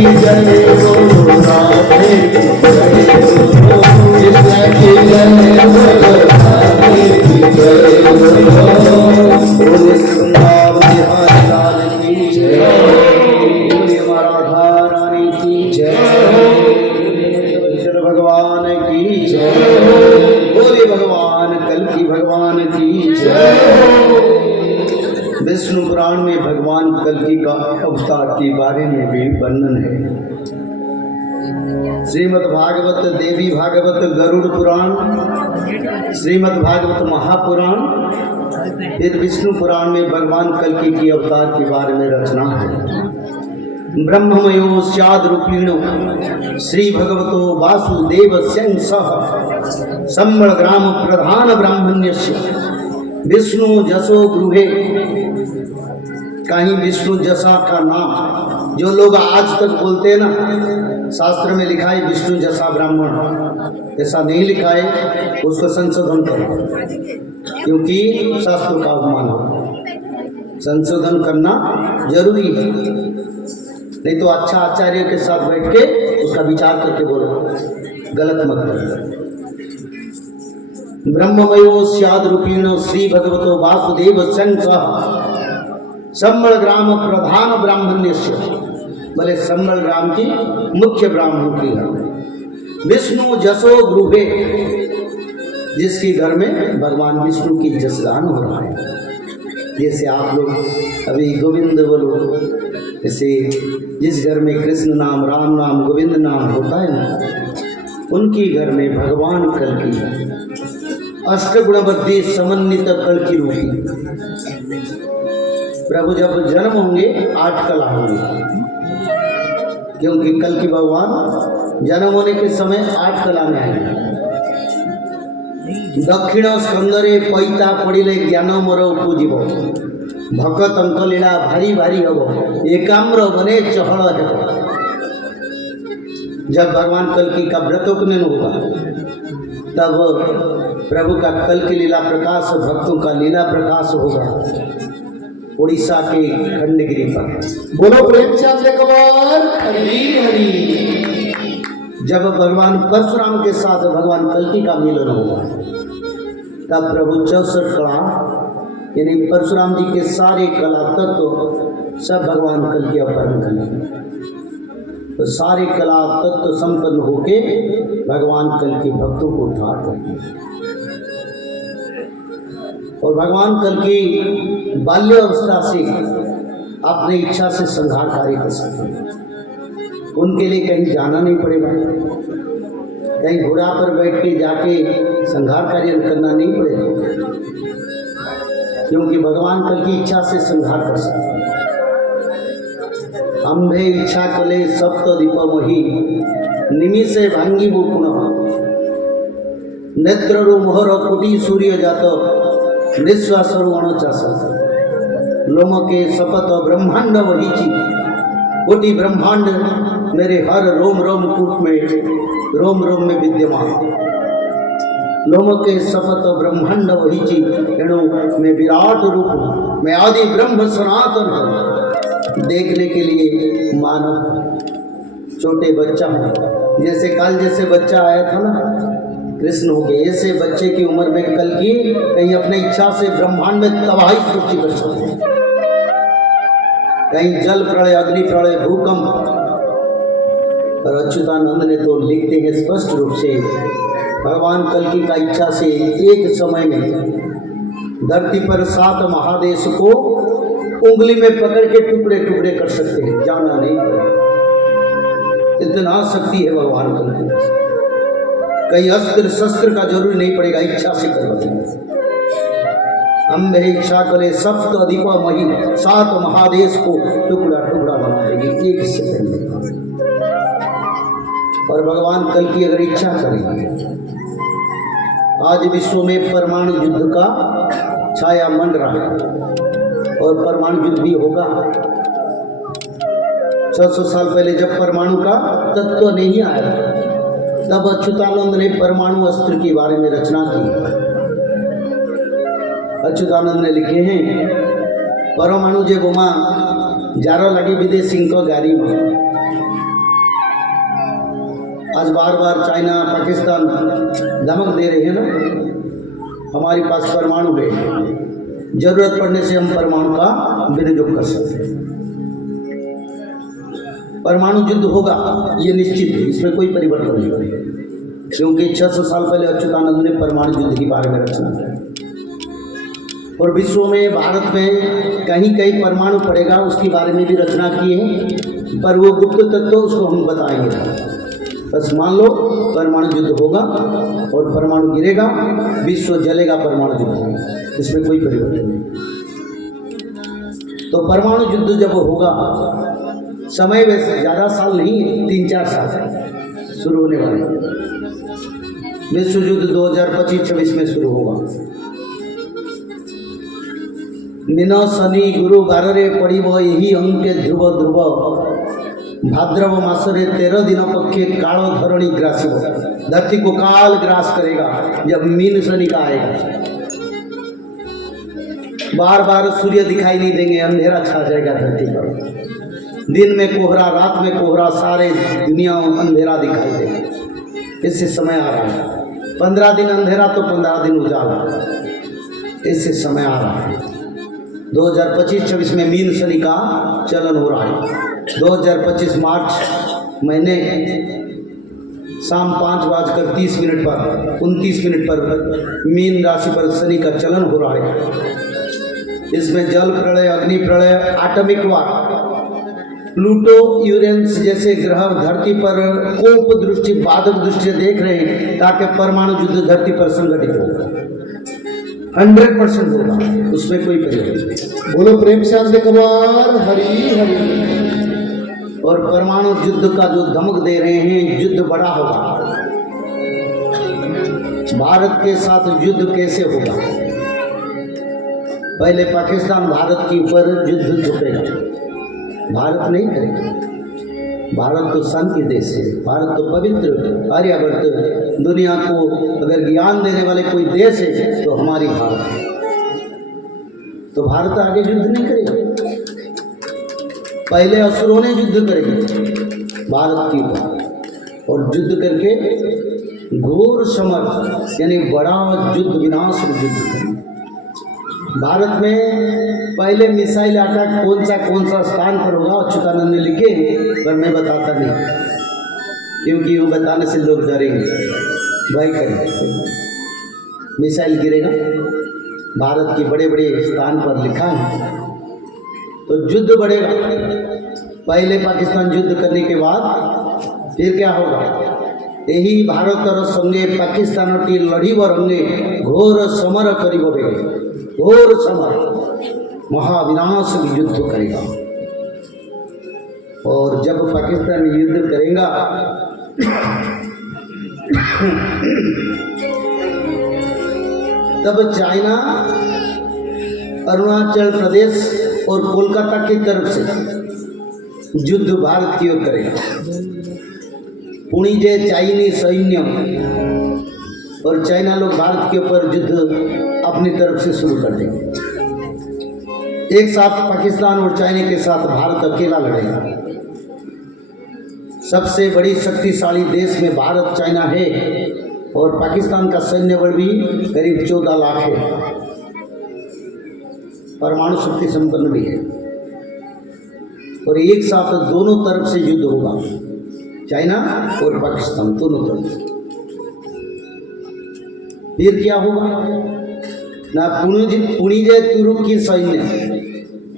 जय बोलो राधे की जय बोलो कृष्ण की जय बोलो राधे की जय बोलो बोले वृंदावन बिहारी लाल की जय बोले राधा रानी की जय कृष्ण भगवान की जय बोले भगवान कल्कि भगवान की जय। विष्णु पुराण में भगवान कल्कि का अवतार के बारे में भी वर्णन है। श्रीमद् भागवत देवी भागवत गरुड़ पुराण, श्रीमद् भागवत महापुराण, फिर विष्णु पुराण में भगवान कल्कि की अवतार के बारे में रचना है। ब्रह्ममयो स्याद् रूपिणो श्री भगवतो वासुदेवस्य सह सम्मल ग्राम प्रधान ब्राह्मण्यस्य विष्णु जसो गृहे। कहीं विष्णु जसा का नाम जो लोग आज तक बोलते हैं ना, शास्त्र में लिखा है विष्णु जसा ब्राह्मण, ऐसा नहीं लिखा है, उसको संशोधन करो, क्योंकि शास्त्र का अपमान हो। संशोधन करना जरूरी है, नहीं तो अच्छा आचार्य के साथ बैठ के उसका विचार करके बोलो, गलत मत करो। ब्रह्ममयो स्याद् रूपिणो श्री भगवतो वासुदेव सह सम्मल ग्राम प्रधान ब्राह्मण्यस्य, बोले सम्मल ग्राम की मुख्य ब्राह्मण की घर। विष्णु जसो गृहे, जिसके घर में भगवान विष्णु की जसगान हो रहा है। जैसे आप लोग अभी गोविंद बोलो, जैसे जिस घर में कृष्ण नाम, राम नाम, गोविंद नाम होता है ना, उनकी घर में भगवान कल्कि अष्टगुणबद्धि समन्वित कल्कि रूपी प्रभु जब जन्म होंगे 8 कला होंगे, क्योंकि कल्कि भगवान जन्म होने के समय 8 कला में आएंगे। दक्षिण स्कंदरे पैता पड़िले ज्ञान मोर उपजीव भगत अंक लीला भारी भारी हब एकाम्र बने चहल है। जब भगवान कल्कि का व्रतोपनयन होगा तब प्रभु का कल्कि लीला प्रकाश, भक्तों का लीला प्रकाश होगा उड़ीसा के खंडगिरी पर। बोलो प्रेमचंद एक बार हरि हरि। जब भगवान परशुराम के साथ भगवान कल्कि का मिलन होगा तब प्रभु 64 कला यानी परशुराम जी के सारे कला तत्व सब भगवान कल्कि अपहरण करेंगे। तो सारे कला तत्व संपन्न होके भगवान कल्कि भक्तों को उद्धार करेंगे। और भगवान कल्कि बाल्य अवस्था से अपनी इच्छा से संहार कार्य कर सकते हैं। उनके लिए कहीं जाना नहीं पड़ेगा, कहीं घोड़ा पर बैठ के जाके संहार कार्य करना नहीं पड़ेगा, क्योंकि भगवान कल्कि इच्छा से संहार कर सकते हैं। अम्भे इच्छा कले सप्त दीपमहि निमिषे भांगी वो पुनः नेत्र मोहर कोटि सूर्य जात निश्वासर अणचाश लोम के शपथ ब्रह्मांड वहीची कोटि ब्रह्मांड मेरे हर रोम रोम कूट में रोम रोम में विद्यमान। लोम के शपथ ब्रह्मांड वहीची एणु मैं विराट रूप मैं आदि ब्रह्म सनातन हूँ। देखने के लिए मानव छोटे बच्चा हूँ, जैसे कल जैसे बच्चा आया था ना कृष्ण हो गए, ऐसे बच्चे की उम्र में कल्कि कहीं अपने इच्छा से ब्रह्मांड में तबाही सृष्टि कर सकते हैं। कहीं जल प्रलय, अग्नि प्रलय, भूकंप। पर अच्युतानंद ने तो लिखते हैं स्पष्ट रूप से भगवान कल्कि का इच्छा से एक समय में धरती पर 7 महादेश को उंगली में पकड़ के टुकड़े टुकड़े कर सकते हैं, जाना नहीं पड़ेगा। इतना शक्ति है भगवान कल्कि, कहीं अस्त्र शस्त्र का जरूरी नहीं पड़ेगा, इच्छा से करवा देंगे। अम्बे इच्छा करे सप्त दीप मही 7 महादेश को टुकड़ा टुकड़ा बना देगी 1 सेकंड में। और भगवान कल्कि अगर इच्छा करेंगे, आज विश्व में परमाणु युद्ध का छाया मंड रहा है और परमाणु युद्ध भी होगा। 600 साल पहले जब परमाणु का तत्व नहीं आया तब अच्युतानंद ने परमाणु अस्त्र के बारे में रचना की। अच्युतानंद ने लिखे हैं परमाणु जे बोमा जारो लगी विदेशी को गाड़ी में आज बार बार चाइना पाकिस्तान धमक दे रहे हैं ना, हमारे पास परमाणु है, जरूरत पड़ने से हम परमाणु का विनियोग कर सकते हैं। परमाणु युद्ध होगा ये निश्चित है, इसमें कोई परिवर्तन नहीं होगा, क्योंकि 600 साल पहले अच्युतानंद ने परमाणु युद्ध के बारे में रचना की और विश्व में भारत में कहीं कहीं परमाणु पड़ेगा उसके बारे में भी रचना की है, पर वो गुप्त तत्व उसको हम बताएंगे। बस मान लो परमाणु युद्ध होगा और परमाणु गिरेगा, विश्व जलेगा परमाणु युद्ध, इसमें कोई परिवर्तन नहीं। तो परमाणु युद्ध जब होगा, समय वैसे ज़्यादा साल नहीं है, 3-4 साल शुरू होने वाले। विश्व युद्ध 2025-26 में शुरू होगा। मीन शनि गुरु बारे पड़ब यही अंके ध्रुव ध्रुव भाद्रव मासरे 13 दिन पक्षे काल धरणी ग्रासिब, धरती को काल ग्रास करेगा जब मीन शनि का आएगा। बार बार सूर्य दिखाई नहीं देंगे, अंधेरा छा जाएगा धरती पर, दिन में कोहरा रात में कोहरा, सारे दुनिया अंधेरा दिखाई देगा। इससे समय आ रहा है, 15 दिन अंधेरा तो 15 दिन उजाला, इससे समय आ रहा है। 2025-26 में मीन शनि का चलन हो रहा है। 2025 मार्च महीने शाम 5:30 पर 29 पर मीन राशि पर शनि का चलन हो रहा है। इसमें जल प्रलय, अग्नि प्रलय, आटमिक वार, प्लूटो यूरेनस जैसे ग्रह धरती पर कोप दृष्टि बाधक दृष्टि देख रहे हैं, ताकि परमाणु युद्ध धरती पर संगठित होगा, 100% होगा, उसमें कोई परिवर्तन नहीं। बोलो प्रेम से आज कबार हरी हरी। और परमाणु युद्ध का जो धमक दे रहे हैं, युद्ध बड़ा होगा। भारत के साथ युद्ध कैसे होगा? पहले पाकिस्तान भारत के ऊपर युद्ध झुकेगा, भारत नहीं करेगा। भारत तो शांति देश है, भारत तो पवित्र आर्यवर्त, दुनिया को अगर ज्ञान देने वाले कोई देश है तो हमारी भारत है। तो भारत आगे युद्ध नहीं करेगा, पहले असुरों ने युद्ध करेंगे भारत की ऊपर, और युद्ध करके घोर समर यानी बड़ा युद्ध, विनाश युद्ध करेंगे। भारत में पहले मिसाइल अटैक कौन सा स्थान पर होगा अच्युतानंद ने लिखे, पर मैं बताता नहीं, क्योंकि वो बताने से लोग डरेंगे, भय करेंगे। मिसाइल गिरेगा भारत के बड़े बड़े स्थान पर लिखा है, तो युद्ध बढ़ेगा। पहले पाकिस्तान युद्ध करने के बाद फिर क्या होगा? यही भारत और संगे पाकिस्तान की लड़ी व रंगे घोर समर करीब, घोर समर महाविनाश युद्ध करेगा। और जब पाकिस्तान युद्ध करेगा तब चाइना अरुणाचल प्रदेश और कोलकाता की तरफ से युद्ध भारत की ओर करेगा। पुणी जे चाइनीज सैन्य और चाइना लोग भारत के ऊपर युद्ध अपनी तरफ से शुरू कर देंगे। एक साथ पाकिस्तान और चाइना के साथ भारत अकेला लड़ेगा। सबसे बड़ी शक्तिशाली देश में भारत चाइना है, और पाकिस्तान का सैन्य बल भी करीब 14 लाख है, परमाणु शक्ति संपन्न भी है, और एक साथ दोनों तरफ से युद्ध होगा, चाइना और पाकिस्तान दोनों तरफ। फिर क्या होगा ना, पुणिजे तुर्की सैन्य,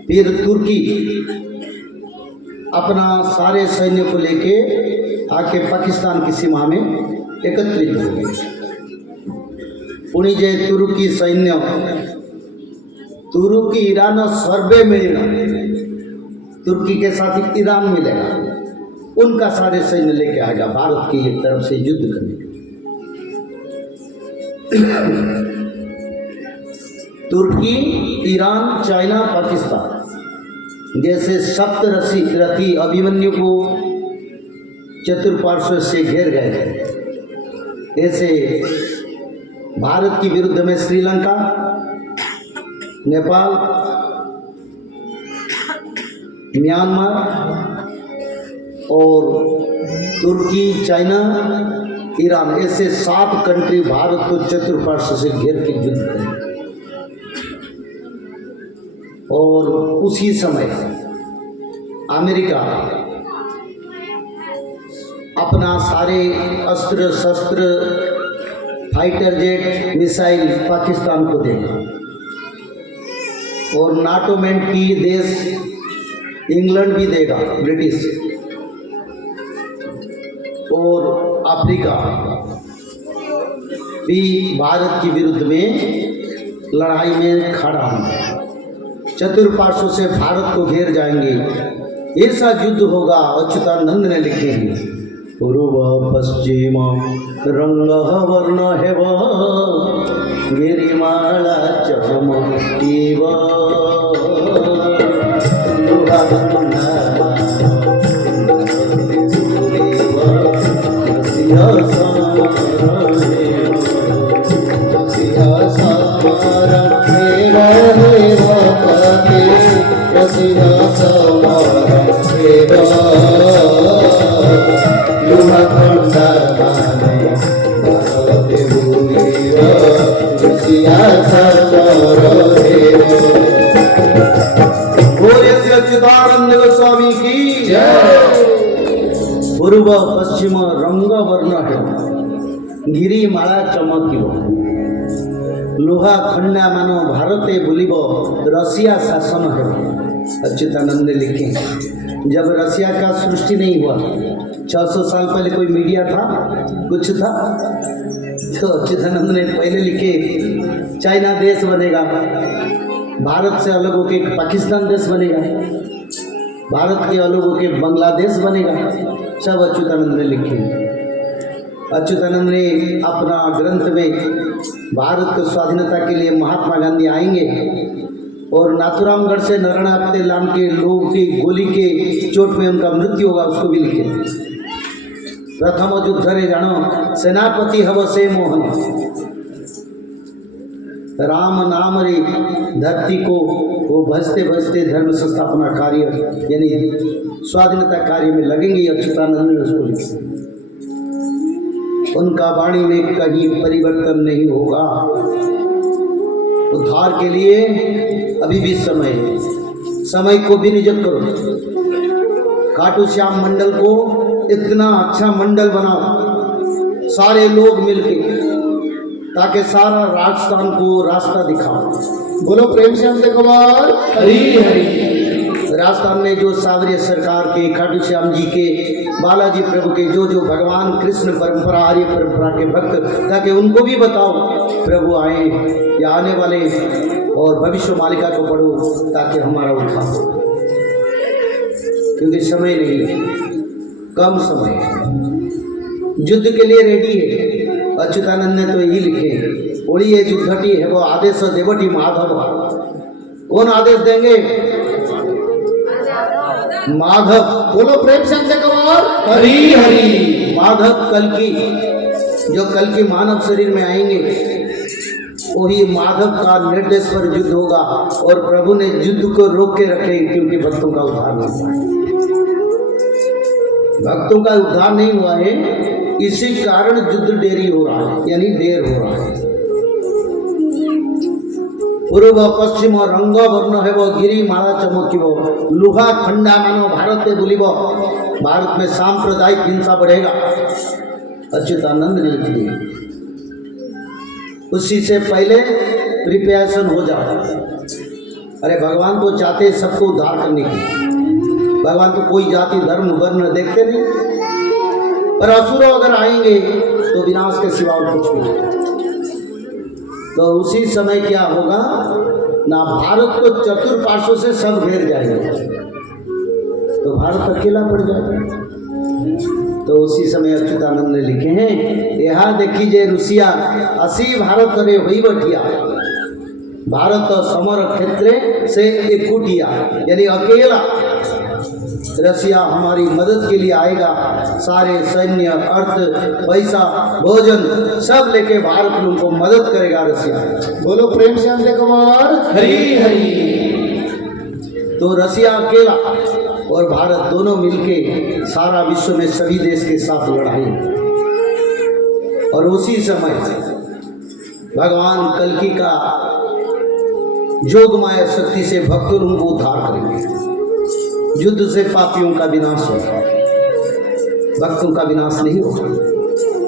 फिर तुर्की अपना सारे सैन्य को लेके आके पाकिस्तान की सीमा में एकत्रित होंगे। पुणिजे तुर्की सैन्य, तुर्की ईरान सर्वे मिलेगा, तुर्की के साथ ईरान मिलेगा, उनका सारे सैन्य लेके आएगा भारत की एक तरफ से युद्ध करने। तुर्की, ईरान, चाइना, पाकिस्तान जैसे सप्तरथी अभिमन्यु को चतुर्पार्श्व से घेर गए थे, ऐसे भारत के विरुद्ध में श्रीलंका, नेपाल, म्यांमार और तुर्की, चाइना, ईरान, ऐसे 7 कंट्री भारत को चतुर्पार्श्व से घेर के युद्ध करें। और उसी समय अमेरिका अपना सारे अस्त्र शस्त्र, फाइटर जेट, मिसाइल पाकिस्तान को देगा। और नाटो में की देश इंग्लैंड भी देगा, ब्रिटिश। और अफ्रीका भी भारत के विरुद्ध में लड़ाई में खड़ा होगा। चतुर्पार्श्व से भारत को घेर जाएंगे, ऐसा युद्ध होगा। अच्युतानंद ने लिखे हैं, पूर्व पश्चिम रंग वर्ण हेव गिरिमाला चमकीव अच्युतानंद गोस्वामी की जय। पूर्व पश्चिम रंग वर्ण है गिरिमाला चमकिव लोहा खंडा मानो भारते बुलिब रसिया शासन है। अच्युतानंद लिखे, जब रसिया का सृष्टि नहीं हुआ, 600 साल पहले कोई मीडिया था, कुछ था? तो अच्युतानंद ने पहले लिखे चाइना देश बनेगा, भारत से अलग होके पाकिस्तान देश बनेगा, भारत के अलग होके बांग्लादेश बनेगा, सब अच्युतानंद ने लिखे। अच्युतानंद ने अपना ग्रंथ में भारत को स्वाधीनता के लिए महात्मा गांधी आएंगे और नाथुरामगढ़ से नरनापते लाम के लोगों की गोली के चोट में उनका मृत्यु होगा, उसको भी लिखे। प्रथम युद्धरे जानो सेनापति हव से मोहन, राम नाम रे धरती को वो भजते भजते धर्म संस्थापना कार्य यानी स्वाधीनता कार्य में लगेंगे। अच्युतानंद ने उसको लिखा। उनका वाणी में कहीं परिवर्तन नहीं होगा। उद्धार के लिए अभी भी समय है, समय को भी निजत करो। खाटू श्याम मंडल को इतना अच्छा मंडल बनाओ, सारे लोग मिलके, ताकि सारा राजस्थान को रास्ता दिखाओ। बोलो प्रेम से हमसे कुमार हरी हरी। राजस्थान में जो सावरिया सरकार के, खाटू श्याम जी के, बालाजी प्रभु के जो भगवान कृष्ण परंपरा, आर्य परंपरा के भक्त, ताकि उनको भी बताओ प्रभु आए या आने वाले, और भविष्य मालिका को पढ़ो ताकि हमारा उद्धार हो। क्योंकि समय नहीं है, कम समय है, युद्ध के लिए रेडी है। अच्युतानंद ने तो यही लिखे, ओड़िए युद्धटी है वो आदेश देवटी माधव। कौन आदेश देंगे? माधव। बोलो प्रेम से हमसे कुमार हरी हरी। माधव कल्कि, जो कल्कि मानव शरीर में आएंगे, वही माधव का निर्देश पर युद्ध होगा। और प्रभु ने युद्ध को रोक के रखे, क्योंकि भक्तों का उद्धार नहीं हुआ है। भक्तों का उद्धार नहीं हुआ है, इसी कारण युद्ध देरी हो रहा है, यानी देर हो रहा है। पूर्व पश्चिम रंग वर्ण है वो गिरी माला चमकिव लुहा खंडा मानो भारते बुलिब। भारत में सांप्रदायिक हिंसा बढ़ेगा। अच्युतानंद ने लिख दिया। उसी से पहले प्रिपरेशन हो जाओ। अरे भगवान तो चाहते सबको उद्धार करने की। भगवान तो कोई जाति धर्म वर्ण देखते नहीं, पर असुर अगर आएंगे तो विनाश के सिवा और कुछ नहीं। तो उसी समय क्या होगा ना, भारत को चतुर्पार्श्व से सब घेर जाएंगे, तो भारत अकेला पड़ जाएगा। तो उसी समय अच्युतानंद ने लिखे हैं, यहाँ देखिए रुसिया असी भारत रे हुई बटिया, भारत समर क्षेत्र से एकुटिया, यानी अकेला रसिया हमारी मदद के लिए आएगा। सारे सैन्य, अर्थ, पैसा, भोजन सब लेके भारत में उनको मदद करेगा रसिया। बोलो प्रेम से हमसे कुमार हरी हरी। तो रसिया अकेला और भारत दोनों मिलके सारा विश्व में सभी देश के साथ लड़ाई। और उसी समय भगवान कल्कि का जोगमाया शक्ति से भक्तों को उद्धार करेंगे। युद्ध से पापियों का विनाश होगा, भक्तों का विनाश नहीं होगा।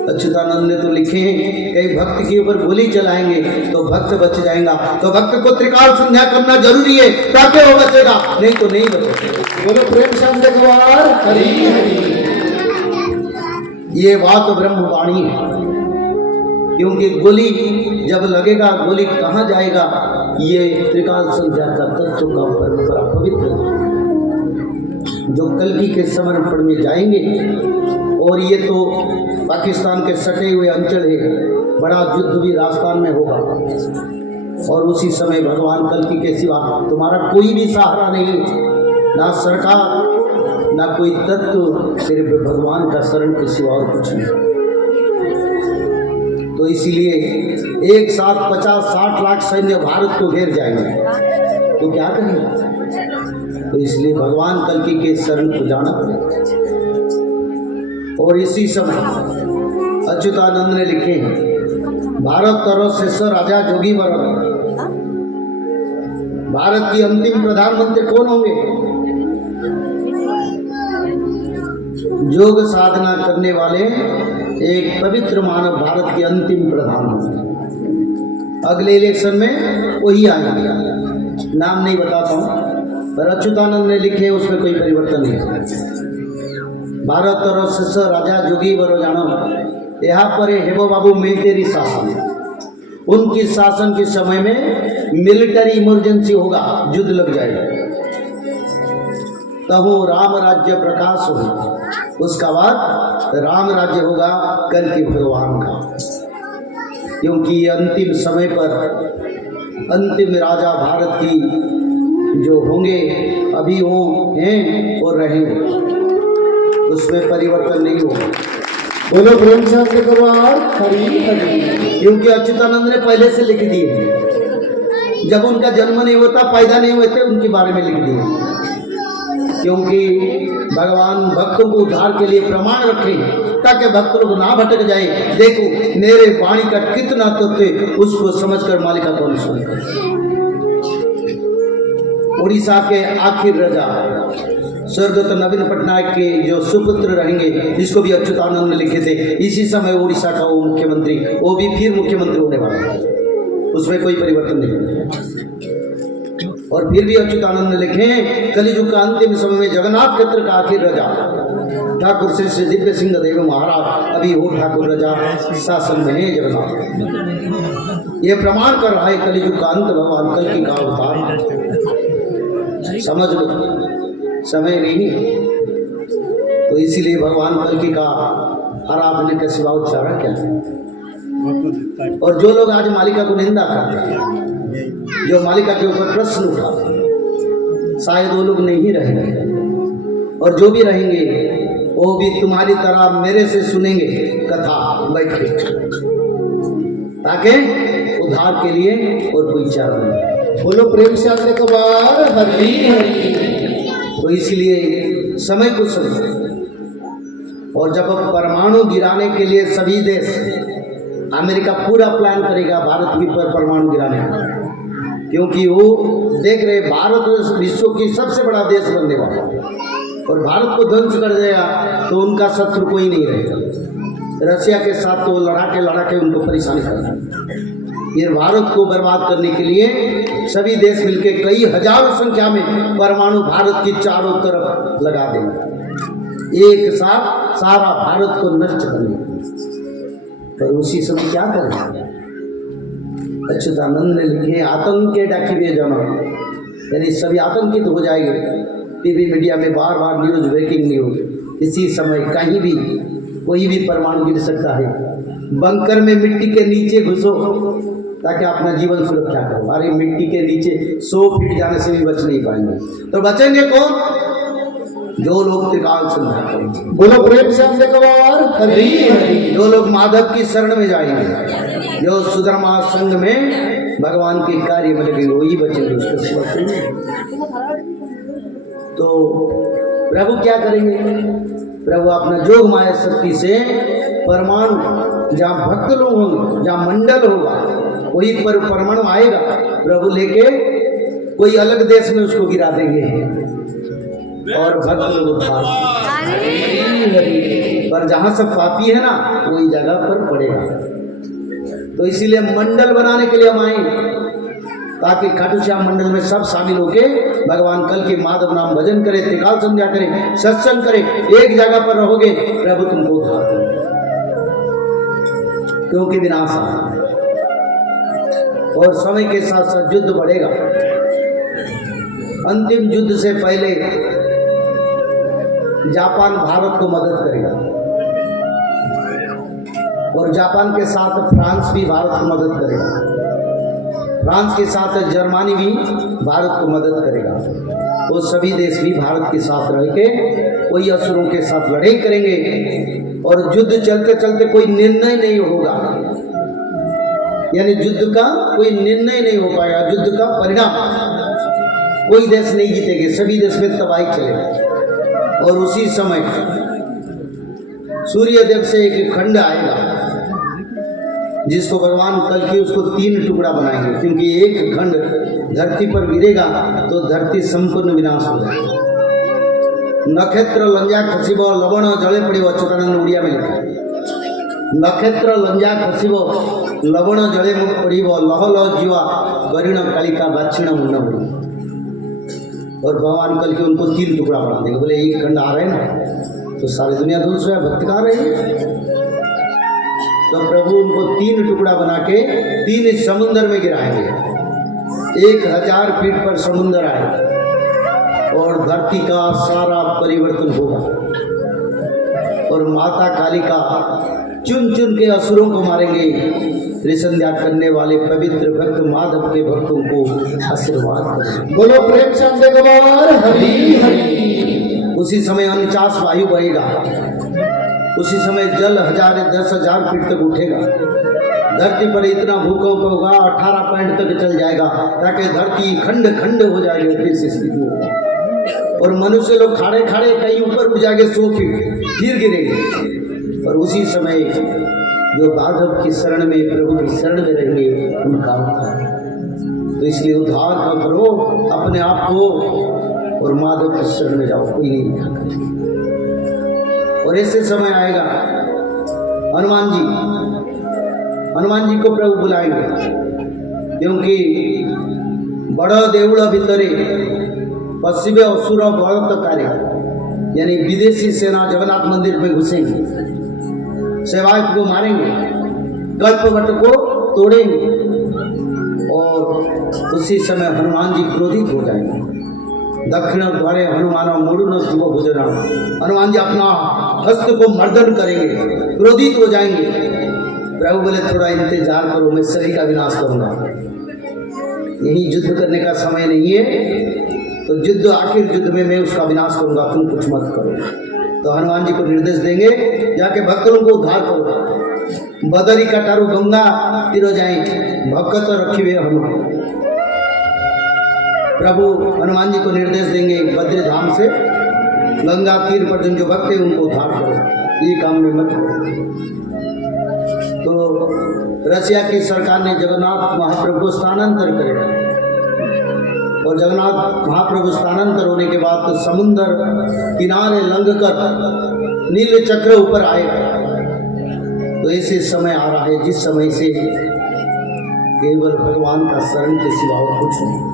अच्युतानंद ने तो लिखे हैं कई भक्त के ऊपर गोली चलाएंगे तो भक्त बच जाएगा, तो भक्त को त्रिकाल संध्या करना जरूरी है ताकि वो बचेगा, नहीं तो नहीं बचेगा। बोलो प्रेम से एक बार हरि हरि। ये बात ब्रह्मवाणी है, क्योंकि गोली जब लगेगा गोली कहाँ जाएगा, ये त्रिकाल संध्या का तत्व का परंपरा पवित्र जो कल्कि के समर्पण में जाएंगे। और ये तो पाकिस्तान के सटे हुए अंचल है, बड़ा युद्ध भी राजस्थान में होगा और उसी समय भगवान कल्कि के सिवा तुम्हारा कोई भी सहारा नहीं, ना सरकार ना कोई तत्व, सिर्फ भगवान का शरण के सिवा और कुछ नहीं। तो इसीलिए एक साथ 50-60 लाख सैन्य भारत को घेर जाएंगे तो क्या करेंगे, तो इसलिए भगवान कल्कि के शरण को जाना पड़ेगा। और इसी समय अच्युतानंद ने लिखे हैं भारत तरफ से राजा जोगी बरन, भारत की अंतिम प्रधानमंत्री कौन होंगे, योग साधना करने वाले एक पवित्र मानव भारत के अंतिम प्रधानमंत्री। अगले इलेक्शन में वही आएंगे, नाम नहीं बताता हूँ, पर अच्युतानंद ने लिखे उसमें कोई परिवर्तन नहीं है। भारत तरफ से राजा जोगी बरो जानो, यहाँ पर हेबो बाबू मिलिट्री शासन, उनकी शासन के समय में मिलिट्री इमरजेंसी होगा, युद्ध लग जाएगा, तब वो राम राज्य प्रकाश होगा, उसका बाद राम राज्य होगा कल्कि भगवान का। क्योंकि अंतिम समय पर अंतिम राजा भारत की जो होंगे अभी वो हैं और रहेंगे, उसमें परिवर्तन नहीं होगा। बोलो प्रेम से एक बार हरि हरि। क्योंकि अच्युतानंद ने पहले से लिख दिए हैं, जब उनका जन्म नहीं होता पैदा नहीं हुए थे उनके बारे में लिख दिए, क्योंकि भगवान भक्तों को उद्धार के लिए प्रमाण रखे ताकि भक्त लोग ना भटक जाए। देखो मेरे वाणी का कितना तत्व उसको समझकर मालिका को अनुसरण कर। उड़ीसा के आखिर राजा स्वर्गत नवीन पटनायक के जो सुपुत्र रहेंगे, जिसको भी अच्युतानंद ने लिखे थे, इसी समय उड़ीसा का वो मुख्यमंत्री, वो भी फिर मुख्यमंत्री होने वाला है, उसमें कोई परिवर्तन नहीं। और फिर भी अच्युतानंद ने लिखे कलियुग का अंतिम समय में जगन्नाथ क्षेत्र का आखिर राजा ठाकुर श्री दिव्य सिंह देव महाराज अभी हो ठाकुर राजा शासन में है जगन्नाथ। ये प्रमाण कर रहा है कलियुग का अंत भगवान कल्कि का अवतार। समझ लो समय नहीं, तो इसीलिए भगवान कल्कि का आराधना का सिवा उच्चारा क्या है। और जो लोग आज मालिका को निंदा करते हैं, जो मालिका के ऊपर प्रश्न उठाते हैं, शायद वो लोग नहीं रहेंगे, और जो भी रहेंगे वो भी तुम्हारी तरह मेरे से सुनेंगे कथा बैठ के, ताकि उद्धार के लिए और कोई चारा नहीं। बोलो प्रेम से एक बार हरि हरि। तो इसलिए समय को समझो। और जब परमाणु गिराने के लिए सभी देश, अमेरिका पूरा प्लान करेगा भारत के ऊपर परमाणु गिराने का, क्योंकि वो देख रहे भारत विश्व की सबसे बड़ा देश बनने वाला, और भारत को ध्वंस कर देगा तो उनका शत्रु कोई नहीं रहेगा। रशिया के साथ तो लड़ा के उनको परेशानी करना, ये भारत को बर्बाद करने के लिए सभी देश मिलकर कई हजारों संख्या में परमाणु भारत की चारों तरफ लगा देंगे, एक साथ सारा भारत को नष्ट करने के लिए। तो उसी समय क्या करेंगे, अच्युतानंद ने लिखे आतंक के डाकिए जाना, यानी सभी आतंकित हो जाएंगे। टीवी मीडिया में बार बार न्यूज, ब्रेकिंग न्यूज, किसी समय कहीं भी कोई भी परमाणु गिर सकता है। बंकर में मिट्टी के नीचे घुसो ताकि अपना जीवन सुरक्षा करो। अरे मिट्टी के नीचे 100 फीट जाने से भी बच नहीं पाएंगे, तो बचेंगे कौन, जो लोग त्रिकाल संध्या करेंगे। बोलो प्रेम से एक बार हरि हरि। जो लोग माधव की शरण में जाएंगे, जो सुधर्मा संघ में भगवान के कार्य में लगे, वही बचेंगे, उसका सिवा तो प्रभु क्या करेंगे? प्रभु अपना जोग माया शक्ति से परमाणु जहाँ भक्त लोग होंगे, जहाँ मंडल होगा, वही पर परमाणु आएगा, प्रभु लेके कोई अलग देश में उसको गिरा देंगे और भक्त लोग उद्धार। पर जहाँ सब पापी है ना, वही जगह पर पड़ेगा। तो इसीलिए मंडल बनाने के लिए हम आए, ताकि खाटू श्याम मंडल में सब शामिल होके भगवान कल के माधव नाम भजन करें, त्रिकाल संध्या करें, सत्संग करें। एक जगह पर रहोगे, प्रभु तुमको उद्धार करेंगे, क्योंकि विनाश है और समय के साथ साथ युद्ध बढ़ेगा। अंतिम युद्ध से पहले जापान भारत को मदद करेगा और जापान के साथ फ्रांस भी भारत को मदद करेगा, फ्रांस के साथ जर्मनी भी भारत को मदद करेगा। वो सभी देश भी भारत के साथ रह के वही असुरों के साथ लड़ाई करेंगे और युद्ध चलते चलते कोई निर्णय नहीं होगा, यानी युद्ध का कोई निर्णय नहीं हो पाएगा। युद्ध का परिणाम कोई देश नहीं जीतेंगे, सभी देश में तबाही चलेगा। और उसी समय सूर्यदेव से एक खंड आएगा जिसको भगवान कल की उसको 3 टुकड़ा बनाएंगे, क्योंकि एक खंड धरती पर गिरेगा तो धरती संपूर्ण विनाश हो जाएगा। नक्षत्र लंजा खसिब लवण जले पड़िब, अच्युतानंद उड़िया में लिखा। नक्षत्र लंजा खसिब लवण जले पड़िब, लह लह जीवा गरीण कालिका बाक्षिण मुंड मुड़ी। और भगवान कल के उनको 3 टुकड़ा बना देंगे। बोले एक खंड आ रहे ना तो सारी दुनिया दूर से भक्ति का रही है, तो प्रभु उनको 3 टुकड़ा बना के 3 समुद्र में गिराएंगे। 1000 फीट पर समुद्र आएगा और धरती का सारा परिवर्तन होगा और माता कालिका चुन चुन के असुरों को मारेंगे। त्रिसंध्या करने वाले पवित्र भक्त माधव के भक्तों को आशीर्वाद करेंगे। बोलो प्रेम से भगवान हरि हरि। उसी समय 49 वायु बहेगा, उसी समय जल 10,000 फीट तक उठेगा। धरती पर इतना भूकंप होगा 18 पॉइंट तक चल जाएगा, ताकि धरती खंड खंड हो जाएगी, ऐसी स्थिति होगा। और मनुष्य लोग खाड़े खाड़े कहीं ऊपर उठ जाएंगे 100 फीट, फिर गिरेंगे। और उसी समय जो माधव की शरण में, प्रभु की शरण में रहेंगे, उनका उद्धार। तो इसलिए उद्धार का करो अपने आप को और माधव की शरण में जाओ, कोई नहीं रखा करेगा। और ऐसे समय आएगा हनुमान जी को प्रभु बुलाएंगे, क्योंकि बड़ा देवड़ भितरे पश्चिमे असुर बलत्कारी, यानी विदेशी सेना जगन्नाथ मंदिर में घुसेंगे, सेवायत को मारेंगे, कल्पवट को तोड़ेंगे। और उसी समय हनुमान जी क्रोधित हो जाएंगे। दक्षिण द्वारे हनुमान मूढ़ शिव भुजना, हनुमान जी अपना हस्त को मर्दन करेंगे, क्रोधित हो जाएंगे। प्रभु बोले थोड़ा इंतजार करो, मैं सभी का विनाश करूंगा। यही युद्ध करने का समय नहीं है, तो युद्ध आखिर युद्ध में मैं उसका विनाश करूंगा, तुम कुछ मत करो। तो हनुमान जी को निर्देश देंगे, जाके भक्तों को उद्धार करो। बदरी कटारू गंगा तीरो जाए, भक्त रखी हुए हनुमान। प्रभु हनुमान जी को निर्देश देंगे, बद्री धाम से गंगा तीर पर जो भक्त है उनको उद्धार करो, ये काम में मत करो। तो रसिया की सरकार ने जगन्नाथ महाप्रभु को स्थानांतर करेगा, और जगन्नाथ महाप्रभु स्थानांतर होने के बाद तो समुद्र किनारे लंघकर नील चक्र ऊपर आएगा। तो ऐसे समय आ रहा है जिस समय से केवल भगवान का शरण के सिवा और कुछ नहीं।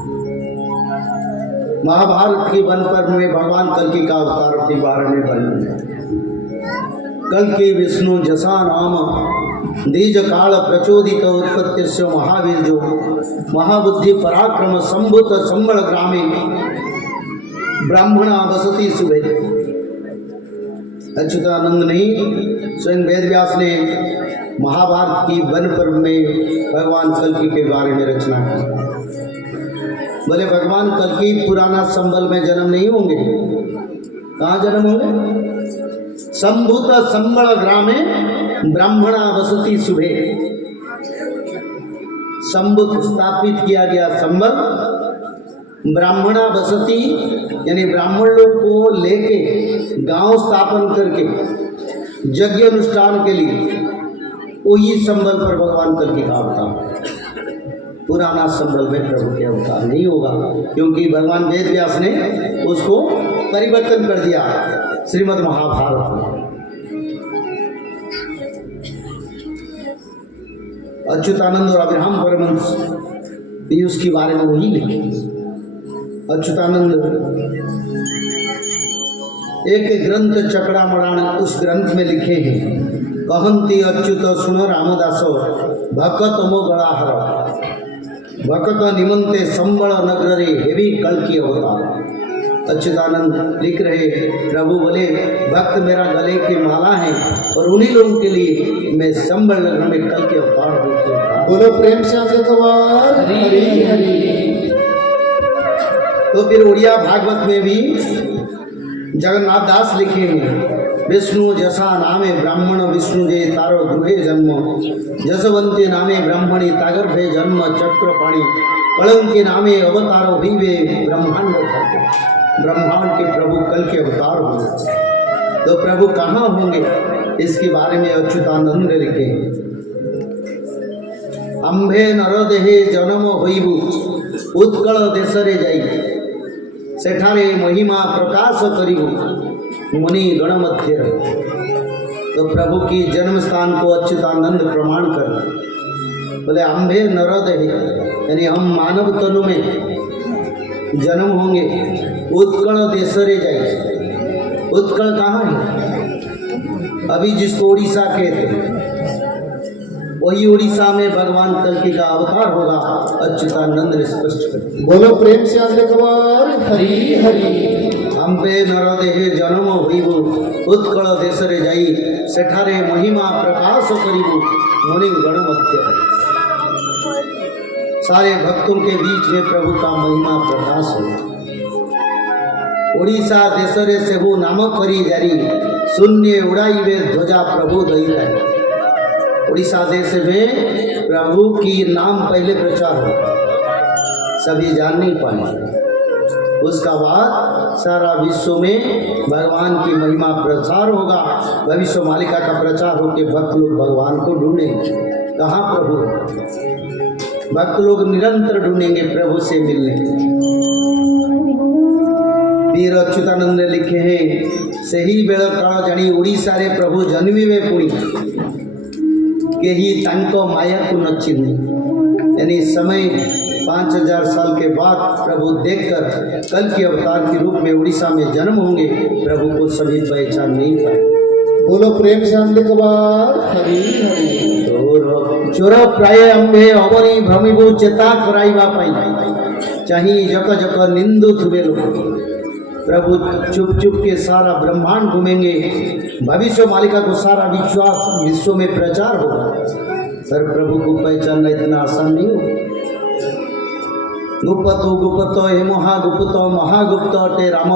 महाभारत के वन पर्व में भगवान कल्कि का अवतार के बारे में वर्णन है। कल्कि विष्णु जसा नाम दीज काल प्रचोदित उत्पत्ति महावीर जो महाबुद्धि पराक्रम संभूत संबल ग्रामे ब्राह्मणा वसती सुबह। अच्युतानंद नहीं, स्वयं वेदव्यास ने महाभारत की वन पर्व में भगवान कल्कि के बारे में रचना की। बोले भगवान कल्कि पुराना संबल में जन्म नहीं होंगे, कहाँ जन्म होंगे? संभूत संबल ग्रामे ब्राह्मणा वसती सुबह। संभूत स्थापित किया गया संबल ब्राह्मणा बसती यानी ब्राह्मण लोग को लेके गांव स्थापन करके यज्ञ अनुष्ठान के लिए वही संबल पर भगवान कल्कि का अवतार। पुराना संबल में प्रभु के अवतार नहीं होगा, क्योंकि भगवान वेद व्यास ने उसको परिवर्तन कर दिया श्रीमद् महाभारत में। अच्युतानंद और अब्राहम परमहंस भी उसके बारे में वही लिखे। अच्युतानंद एक ग्रंथ चकड़ामणान उस ग्रंथ में लिखे हैं, कहंती अच्युत सुन रामदास भकत मो गड़ाहर भकत निमंते संबल नगरे हेवी कल्कि अवतार। अच्युतानंद लिख रहे, प्रभु बोले भक्त मेरा गले की माला है और उन्हीं लोगों के लिए मैं संबल नगर में कल्कि अवतार होता। बोलो प्रेम से आगे कबार हरि हरि। तो फिर उड़िया भागवत में भी जगन्नाथ दास लिखे हैं, विष्णु जसा नामे ब्राह्मण विष्णु जे तारो गृहे जन्म जसवंती नामे ब्रह्मणि तागर्भे जन्म चक्रपाणी कलंकी नामे अवतारो भीवे ब्रह्मांड ब्रह्मांड के प्रभु कल के अवतार होंगे। तो प्रभु कहाँ होंगे इसके बारे में अच्युतानंद लिखे, अंबे नरदेहे जन्म होइबु उत्कल देशरे जाई सेठारे महिमा प्रकाश करिबु मुनि गण मध्य। तो प्रभु की जन्म स्थान को अच्युतानंद प्रमाण कर बोले अंबे नरदेहे यानी हम मानव तनु में जन्म होंगे, उत्कल देशरे जाए। उत्कल कहाँ है? अभी जिसको उड़ीसा कहते हैं वही उड़ीसा में भगवान कल्कि का अवतार होगा। अच्युतानंद ने स्पष्ट कर। बोलो प्रेम से आगे कबार हरि हरि। अंबे नरदेहे जन्म होइबु उत्कल देशरे जाई सेठारे महिमा प्रकाश करिबु मुनि गण मध्य। सारे भक्तों के बीच में प्रभु का महिमा प्रकाश हो। उड़ीसा देशरे से वो नामक करी जारी शून्य उड़ाई वे ध्वजा प्रभु दई रहे। उड़ीसा देश में प्रभु की नाम पहले प्रचार हो, सभी जान नहीं पाए। उसका बाद सारा विश्व में भगवान की महिमा प्रचार होगा। भविष्य मालिका का प्रचार होकर भक्त लोग भगवान को ढूंढेंगे। कहाँ प्रभु? भक्त लोग निरंतर ढूंढेंगे प्रभु से मिलने। वीर अच्युतानंद ने लिखे हैं, सही बेल काल जानी उड़ीसा रे प्रभु जन्मिवे पुणी केही तांको माया को न चिन्ह। यानी समय 5000 साल के बाद प्रभु देखकर कल के अवतार के रूप में उड़ीसा में जन्म होंगे। प्रभु को सभी पहचान नहीं पाए। बोलो प्रेम से आगे कबार हरि हरि। चोर प्राय अंबे अवनी भ्रमिबु चेता कराइबा पाई चाही जक जक निंदु थुबे लोग। प्रभु चुप चुप के सारा ब्रह्मांड घूमेंगे। भविष्य मालिका को सारा विश्व में प्रचार होगा। पर प्रभु को पहचानना इतना आसान नहीं होगा। गुप्तो गुप्तो हे महागुप्तो महागुप्त अटे राम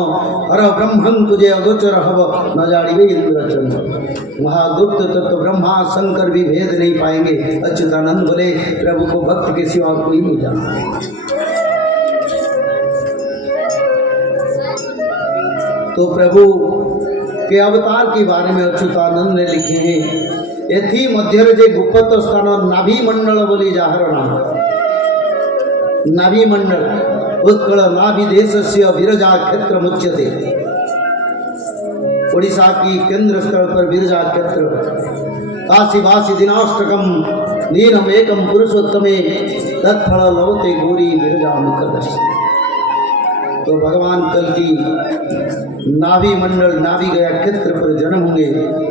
हर ब्रह्मं तुझे अगोचर हव न जानिबे इंद्रचंद्र। महागुप्त तत्व ब्रह्मा शंकर भी भेद नहीं पाएंगे। अच्युतानंद बोले प्रभु को भक्त के सिवा कोई नहीं जानता। तो प्रभु के अवतार के बारे में अच्युतानंद ने लिखे हैं, एथी मध्य जे गुप्त स्थान नाभि मंडल बोली जाहर नाम। नाभि मंडल उत्कल नाभि देश से विरजा क्षेत्र मुच्यते। उड़ीसा की केंद्र स्थल पर विरजा क्षेत्र काशी भाषी दिनाष्टकम नीलम एकम पुरुषोत्तमे तत्फल लवते गौरी विरजा मुखदर्शी। तो भगवान कल की नाभि मंडल नाभि गया क्षेत्र पर जन्म होंगे।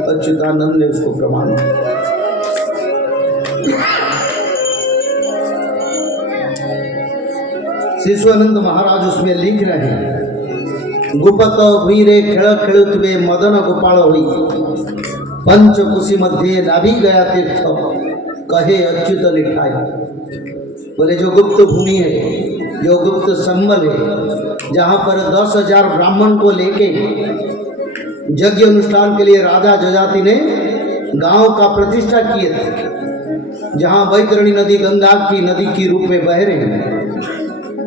अच्युतानंद ने उसको प्रमाण किया। शिशुआनंद महाराज उसमें लिख रहे हैं, गुपत भूरे खेल खेलुतवे मदन गोपाल हुई पंचकुशी मध्य नाभि गया तीर्थ कहे अच्युत लिखाए। बोले जो गुप्त भूमि है, जो गुप्त संबल है, जहाँ पर 10,000 ब्राह्मण को लेके यज्ञ अनुष्ठान के लिए राजा जजाति ने गांव का प्रतिष्ठा किए थे, जहाँ बैतरणी नदी गंगा की नदी के रूप में बह रहे हैं,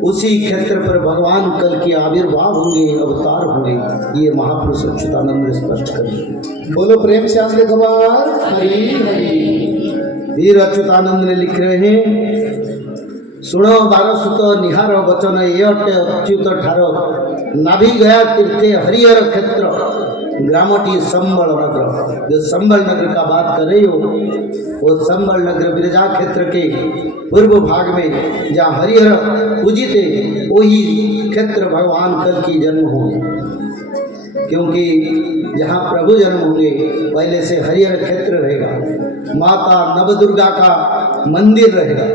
उसी क्षेत्र पर भगवान कल के आविर्भाव होंगे, अवतार होंगे। ये महापुरुष अच्युतानंद ने स्पष्ट कर दिया। बोलो प्रेम से आंसू कबार हरि हरि। वीर अच्युतानंद ने लिख रहे हैं, सुनो बारसुत निहार वचन ये अटे अच्युत ठार नाभि गया तीर्थे हरिहर क्षेत्र ग्रामटी संबल नगर। जो संबल नगर का बात कर रही हो, वो संबल नगर विरजा क्षेत्र के पूर्व भाग में जहाँ हरिहर पूजित है, वही क्षेत्र भगवान कल की जन्म होंगे। क्योंकि जहाँ प्रभु जन्म होंगे पहले से हरिहर क्षेत्र रहेगा, माता नवदुर्गा का मंदिर रहेगा।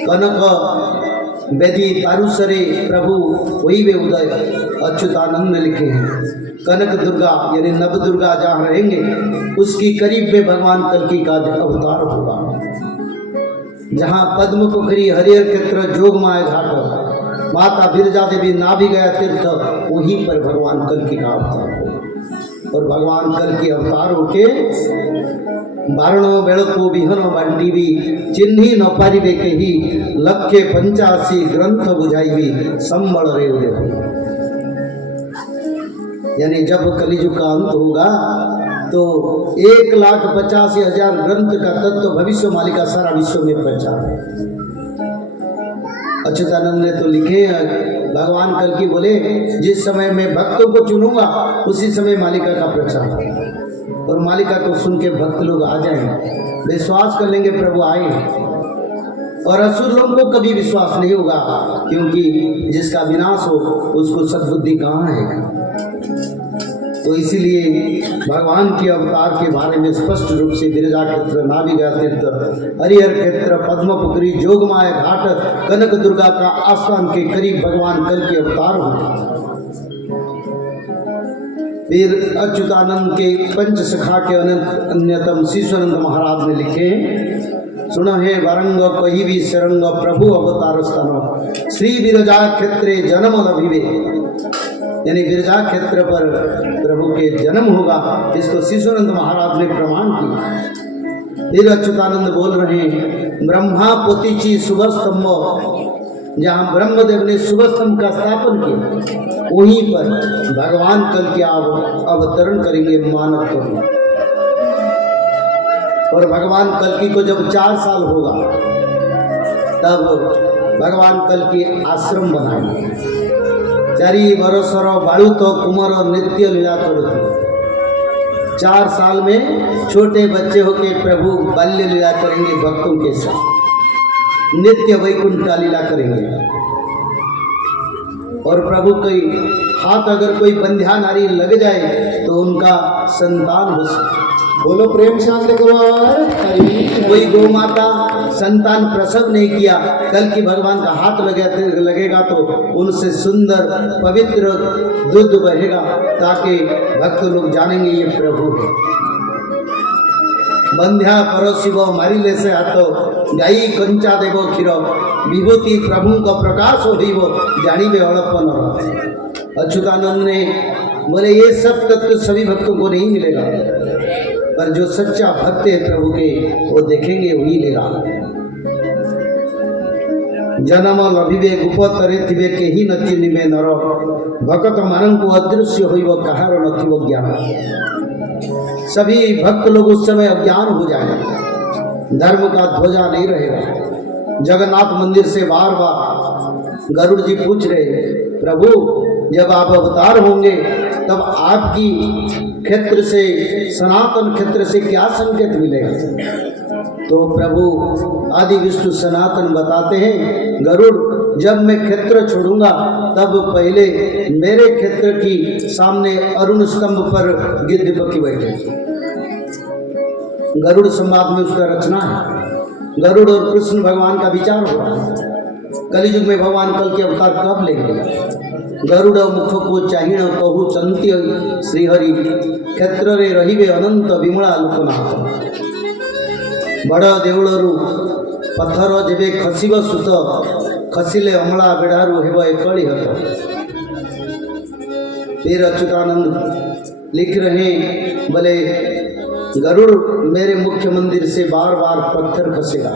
कनक वेदी तारुसरे प्रभु वही वे उदय अच्युतानंद ने लिखे हैं। कनक दुर्गा यानी नव दुर्गा जहाँ रहेंगे उसकी करीब में भगवान कल्कि का अवतार होगा। जहाँ पद्म पोखरी हरिहर क्षेत्र जोगमाय घाट माता बिरजा देवी नाभि गया तीर्थ, वहीं पर भगवान कल्कि का अवतार होगा। और भगवान कल्कि अवतार होके बारणो बेड़को विहन बांटीवी चिन्ही न पारिबे कही लक्षे 85 ग्रंथ बुझाईवी संबल रे उदय। यानी जब कलियुग का अंत होगा तो 1,85,000 ग्रंथ का तत्व भविष्य मालिका सारा विश्व में प्रचार है। अच्युतानंद ने तो लिखे भगवान कल्कि बोले, जिस समय मैं भक्तों को चुनूंगा उसी समय मालिका का प्रचार, और मालिका को सुन के भक्त लोग आ जाएंगे, विश्वास कर लेंगे प्रभु आए। और असुर लोगों को कभी विश्वास नहीं होगा, क्योंकि जिसका विनाश हो उसको सद्बुद्धि कहाँ है। तो इसीलिए भगवान के अवतार के बारे में स्पष्ट रूप से विरजा क्षेत्र, नाभि गया तीर्थ, हरिहर क्षेत्र, पद्म पुखरी, जोगमाया घाट, कनक दुर्गा का आस्थान के करीब भगवान कल के अवतार होंगे। फिर अच्युतानंद के पंच सखा के अन्यतम शिशुनंद महाराज ने लिखे, सुन है वरंग कही भी सरंग प्रभु अवतार स्थान श्री विरजा क्षेत्रे जन्म लभिवे। यानी विरजा क्षेत्र पर प्रभु के जन्म होगा, इसको शिशुनंद महाराज ने प्रमाण किया। फिर अच्युतानंद बोल रहे हैं, ब्रह्मा पोतिची शुभ स्तंभ, जहाँ ब्रह्मदेव ने शुभ स्तंभ का स्थापन किया, वहीं पर भगवान कल के अवतरण करेंगे मानव को। और भगवान कल्कि को जब 4 साल होगा तब भगवान कल्कि आश्रम बनाएंगे। 4 बरसर बालुत कुमार नित्य लीला करो। 4 साल में छोटे बच्चे होके प्रभु बाल्य लीला करेंगे, भक्तों के साथ नित्य वैकुंठ का लीला करेंगे। और प्रभु के हाथ अगर कोई बंध्या नारी लग जाए तो उनका संतान हो सकता। बोलो प्रेम से आंसू कबार हरि। कोई गौ माता संतान प्रसव नहीं किया, कल की भगवान का हाथ लगेगा तो उनसे सुंदर पवित्र दूध बहेगा, ताकि भक्त लोग जानेंगे ये प्रभु है। बंध्या परोशिव मारिले से हाथ गाई कंचा देव क्षीर विभूति प्रभु का प्रकाश हो जानिबे अड़पन। अच्युतानंद ने बोले ये सब तत्व सभी भक्तों को नहीं मिलेगा, पर जो सच्चा भक्त है प्रभु के वो देखेंगे वही लेगा। जन्म लभिबे गुप्त रेथिबे के ही न चिन्हिबे नर भक्त मन को अदृश्य होइब कहार नथिब ज्ञान। सभी भक्त लोग उस समय अज्ञान हो जाएंगे, धर्म का ध्वजा नहीं रहेगा। जगन्नाथ मंदिर से बार बार गरुड़ जी पूछ रहे, प्रभु जब आप अवतार होंगे तब आपकी क्षेत्र से, सनातन क्षेत्र से क्या संकेत मिलेगा? तो प्रभु आदि विष्णु सनातन बताते हैं, गरुड़ जब मैं क्षेत्र छोड़ूंगा तब पहले मेरे क्षेत्र की सामने अरुण स्तंभ पर गिद्ध पक्षी बैठे। गरुड़ संवाद में उसका रचना है। गरुड़ और कृष्ण भगवान का विचार हो रहा है, कलियुग में भगवान कल के अवतार कब लेंगे। गरुड़ मुख को चाहिण कहू चंत्य श्रीहरि क्षेत्र रे रहिबे अनंत विमला लोकनाथ। बड़ देउलरू पत्थर जेबे खसिब सुत खसिले अमला बेड़ारू हेब एकली हत। फिर अच्युतानंद लिख रहे, बोले गरुड़ मेरे मुख्य मंदिर से बार बार पत्थर खसेगा,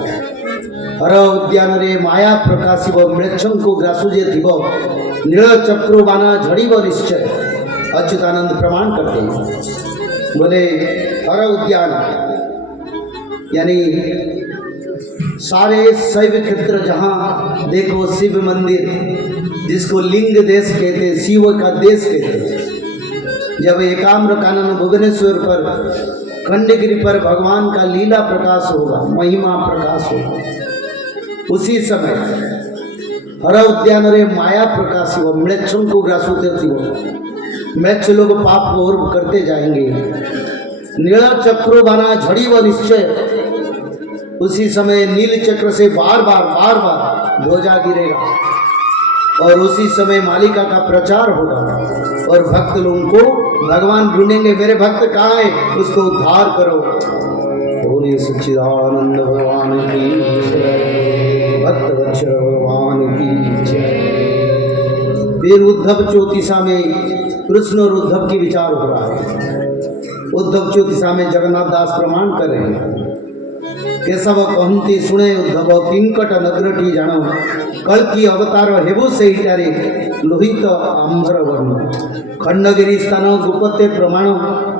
हर उद्यान रे माया प्रकाशिब मृक्षंकु ग्रासुजे थिब नील चक्रुबाना झड़ीब निश्चय। अच्युतानंद प्रमाण करते हैं, बोले हर उद्यान यानी सारे शैव क्षेत्र जहाँ देखो शिव मंदिर, जिसको लिंग देश कहते, शिव का देश कहते। जब एकाम्र कानन भुवनेश्वर पर खंडगिरी पर भगवान का लीला प्रकाश होगा, महिमा प्रकाश होगा, उसी समय हर उद्यान रे माया प्रकाश हो मृक्षों को ग्रासुते हो, मृक्ष लोग पाप और करते जाएंगे। नीला चक्रो बना झड़ी व निश्चय, उसी समय नील चक्र से बार बार ध्वजा गिरेगा और उसी समय मालिका का प्रचार होगा और भक्त लोगों को भगवान ढूंढेंगे, मेरे भक्त कहाँ है, उसको उद्धार करो। बोलिए सच्चिदानंद भगवान की जय, भक्त वत्सल भगवान की जय। फिर उद्धव चौतीसा में कृष्ण और उद्धव की विचार हो रहा है। उद्धव चौतीसा में जगन्नाथ दास प्रमाण कर रहे हैं, केशव कहती शुणे उद्धव किंकट नगरटी जानो, कल की अवतार हेबु सेठारे लोहित आंबर वर्ण। खंडगिरी स्थान गुपते प्रमाण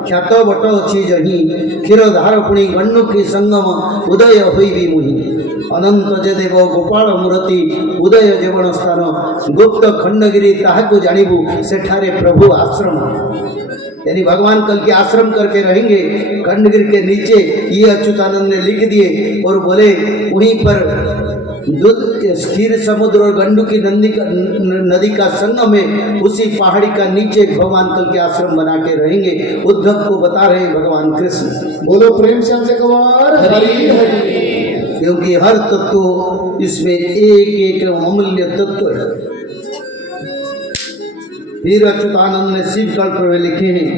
ख्यात बट अच्छी जही, क्षीरधार पुणी गण्डु की संगम उदय होई मुहि। अनंत जे देव गोपाल मूर्ति उदय जीवन स्थान गुप्त खंडगिरी ताहाकु जानिबु सेठारे प्रभु आश्रम। यानी भगवान कल के आश्रम करके रहेंगे खंडगिरी के नीचे, ये अच्युतानंद ने लिख दिए और बोले वहीं पर दूध स्थिर समुद्र और गंडू की नदी का संगम में, उसी पहाड़ी का नीचे भगवान कल के आश्रम बना के रहेंगे। उद्धव को बता रहे हैं भगवान कृष्ण। बोलो प्रेम से हरि हरि। क्योंकि हर तत्व इसमें एक एक अमूल्य तत्व है। फिर अच्युतानंद ने शिव कल्प में लिखे हैं,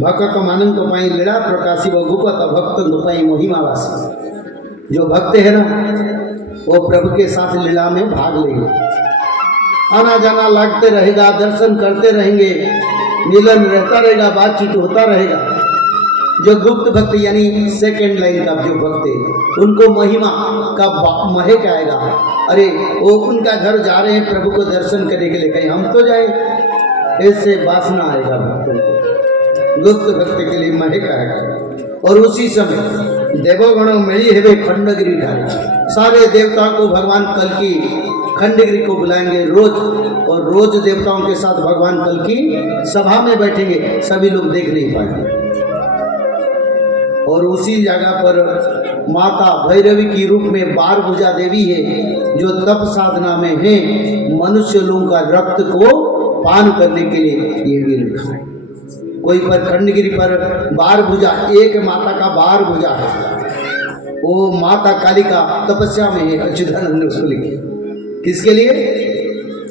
भक्त मानन को पाई लीला प्रकाशी व गुपत भक्त पाई महिमावासी। जो भक्त है ना, वो प्रभु के साथ लीला में भाग लेंगे, आना जाना लगते रहेगा, दर्शन करते रहेंगे, मिलन रहता रहेगा, बातचीत होता रहेगा। जो गुप्त भक्त यानी सेकेंड लाइन का जो भक्त है, उनको महिमा का महक आएगा। अरे वो उनका घर जा रहे हैं प्रभु को दर्शन करने के लिए, कहीं हम तो जाए, ऐसे वासना आएगा भक्तों को, गुप्त भक्त के लिए महक आएगा। और उसी समय देवगण मिली हेवे खंडगिरी ढाले, सारे देवताओं को भगवान कल की खंडगिरी को बुलाएंगे रोज, और रोज देवताओं के साथ भगवान कल की सभा में बैठेंगे, सभी लोग देख नहीं पाएंगे। और उसी जगह पर माता भैरवी की रूप में बारभुजा देवी है, जो तप साधना में है, मनुष्य लोगों का रक्त को पान करने के लिए ये भी लिखा है। कोई पर खंडगिरी पर बारभुजा, एक माता का बारभुजा है, वो माता कालिका तपस्या में है। अच्युतानंद ने उसको लिखी, किसके लिए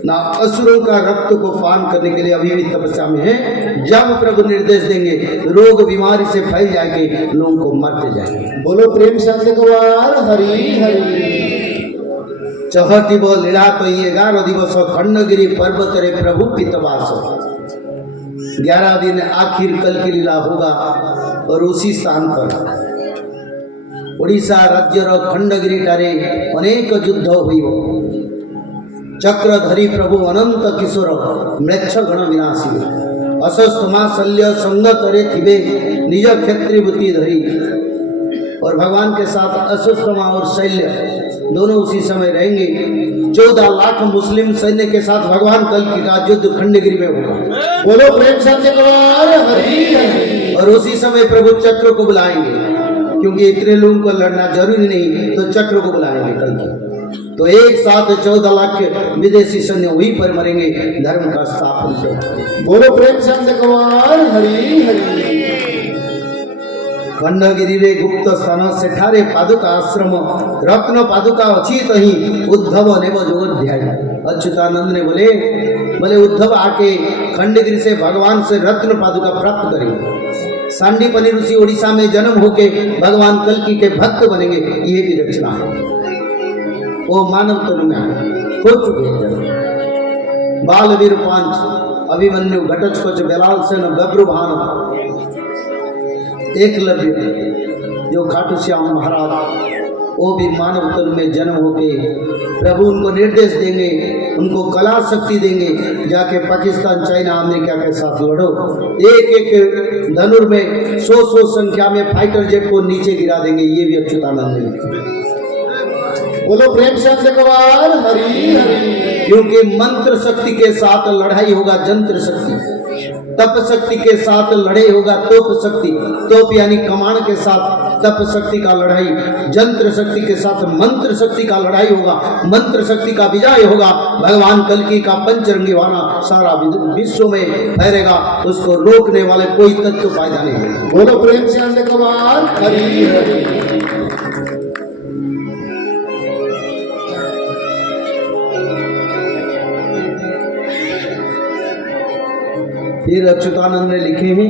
ना, असुरों का रक्त को पान करने के लिए अभी भी तपस्या में है। जब प्रभु निर्देश देंगे, रोग बीमारी से फैल जाएंगे, लोगों को मरते जाएंगे। बोलो प्रेम से हरि हरि। चहटिब लीला तो ये 11 दिवस खंडगिरी पर्वत रे प्रभु पितवास। 11 दिन आखिर कल की लीला होगा और उसी स्थान पर ओडिशा राज्यर खंडगिरी ठारे अनेक युद्ध होइब। चक्रधरी प्रभु अनंत किशोर मृक्ष गण विनाशी, अशस्तमा शल्य संगत रे थिबे निज क्षेत्री बुद्धि धरी। और भगवान के साथ अशस्तमा और शल्य दोनों उसी समय रहेंगे। 14 लाख मुस्लिम सैन्य के साथ भगवान कल की का युद्ध खंडगिरी में होगा। बोलो प्रेम से हरि हरि। और उसी समय प्रभु चक्र को बुलाएंगे, क्योंकि इतने लोगों को लड़ना जरूरी नहीं, तो चक्र को बुलाएंगे कल की। तो एक साथ 14 लाख के विदेशी सैन्य वहीं पर मरेंगे, धर्म का स्थापन। बोलो प्रेम से हरि हरि। खंडगिरी रे गुप्त स्थान सेठारे पादुका आश्रम रत्न पादुका अच्छी तही उद्धव नेव जोध्याय। अच्युतानंद ने बोले उद्धव आके खंडगिरी से भगवान से रत्न पादुका प्राप्त करेंगे। सांडीपनी ऋषि ओडिशा में जन्म होके भगवान कल्की के भक्त बनेंगे, ये भी रचना है। वो मानव तनु में हो चुके हैं। बालवीर पांच, अभिमन्यु, घटोत्कच, बेलालसेन, बब्रुभान, एकलव्य जो खाटू श्याम महाराज वो भी मानव तन में जन्म होके प्रभु उनको निर्देश देंगे, उनको कला शक्ति देंगे, जाके पाकिस्तान, चाइना, अमेरिका के साथ लड़ो। एक एक धनुर में 100 संख्या में फाइटर जेट को नीचे गिरा देंगे। ये भी अच्युतानंद ने लिखा। बोलो प्रेम से एक बार हरि हरि। क्योंकि मंत्र शक्ति के साथ लड़ाई होगा जंत्र शक्ति, तप शक्ति के साथ लड़ाई होगा तोप शक्ति, तोप यानी कमान के साथ तप शक्ति का लड़ाई, जंत्र शक्ति के साथ मंत्र शक्ति का लड़ाई होगा, मंत्र शक्ति का विजय होगा। भगवान कल्कि का पंचरंगी वाना सारा विश्व में फैलेगा, उसको रोकने वाले कोई तत्व फायदा नहीं है। बोलो प्रेम से एक बार हरि हरि। फिर अच्युतानंद ने लिखे हैं,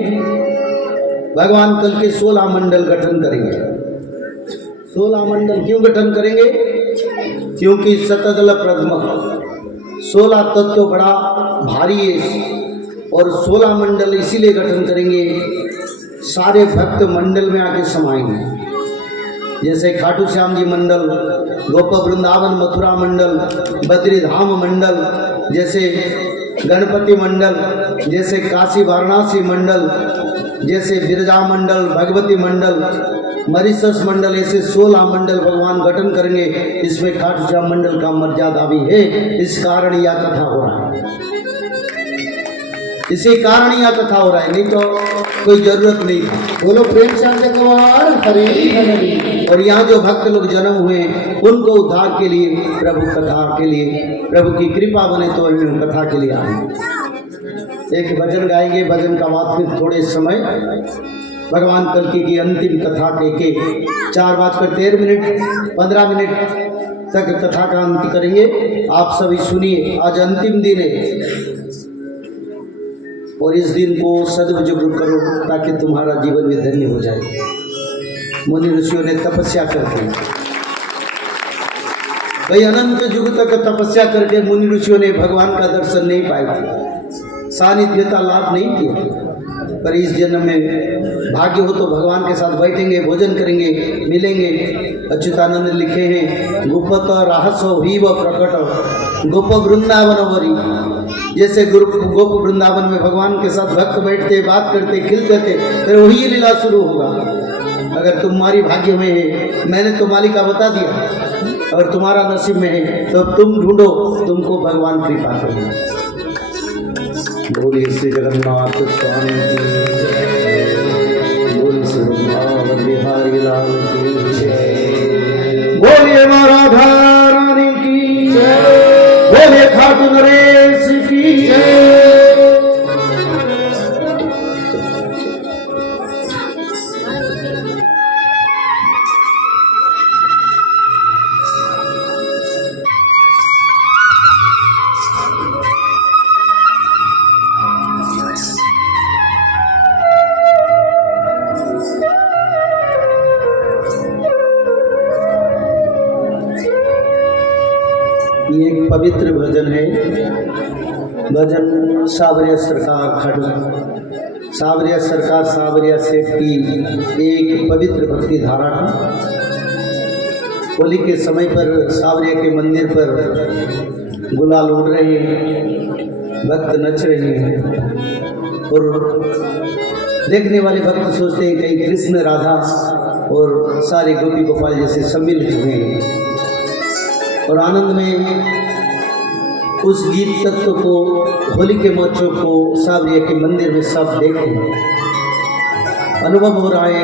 भगवान कल के 16 मंडल गठन करेंगे। 16 मंडल क्यों गठन करेंगे? क्योंकि शतदल प्रथम 16 तत्व बड़ा भारी है और 16 मंडल इसीलिए गठन करेंगे, सारे भक्त मंडल में आके समाएंगे। जैसे खाटू श्याम जी मंडल, गोप वृंदावन मथुरा मंडल, बद्रीधाम मंडल, जैसे गणपति मंडल, जैसे काशी वाराणसी मंडल, जैसे बिरजा मंडल, भगवती मंडल, मरीशस मंडल, ऐसे 16 मंडल भगवान गठन करेंगे। इसमें खाटू श्याम मंडल का मर्यादा भी है, इस कारण यह कथा हो रहा है, इसी कारण यह कथा हो रहा है, नहीं तो कोई जरूरत नहीं था। बोलो प्रेम से एक बार हरि हरि। और यहाँ जो भक्त लोग जन्म हुए उनको उद्धार के लिए, प्रभु कथा के लिए, प्रभु की कृपा बने तो हम कथा के लिए आए। एक भजन गाएंगे, भजन का बाद फिर थोड़े समय भगवान कल्कि की अंतिम कथा के 4:13 15 मिनट तक कथा का अंत करेंगे। आप सभी सुनिए, आज अंतिम दिन है और इस दिन को सदुपयोग करो ताकि तुम्हारा जीवन भी धन्य हो जाए। मुनि ऋषियों ने तपस्या करके, कई अनंत युग तक तपस्या करके मुनि ऋषियों ने भगवान का दर्शन नहीं पाए थे, सानिध्यता लाभ नहीं किया। पर इस जन्म में भाग्य हो तो भगवान के साथ बैठेंगे, भोजन करेंगे, मिलेंगे। अच्युतानंद लिखे हैं, गुप्त रहस्य वीव प्रकट गोप वृंदावन वरी। जैसे गोप वृंदावन में भगवान के साथ भक्त बैठते, बात करते, खिलते थे, फिर वही लीला शुरू होगा। अगर तुम्हारी भाग्य में है, मैंने तो मालिका बता दिया, अगर तुम्हारा नसीब में है तो तुम ढूंढो, तुमको भगवान कृपा करेंगे। बोलिए श्री जगन्नाथ स्वामी की जय, बोलिए श्री वृंदावन बिहारी लाल की जय, बोलिए माँ राधा रानी की जय, बोलिए खाटू नरेश की जय। ये एक पवित्र भजन है, भजन सावरिया सरकार खाटू सावरिया सरकार सावरिया सेठ की एक पवित्र भक्ति धारा का। होली के समय पर सावरिया के मंदिर पर गुलाल उड़ रहे हैं, भक्त नच रहे हैं और देखने वाले भक्त सोचते हैं कहीं कृष्ण राधा और सारे गोपी गोपाल जैसे सम्मिलित हुए हैं और आनंद में उस गीत तत्व को, होली के महोत्सव को सावरिया के मंदिर में सब देख रहे हैं। अनुभव हो रहा है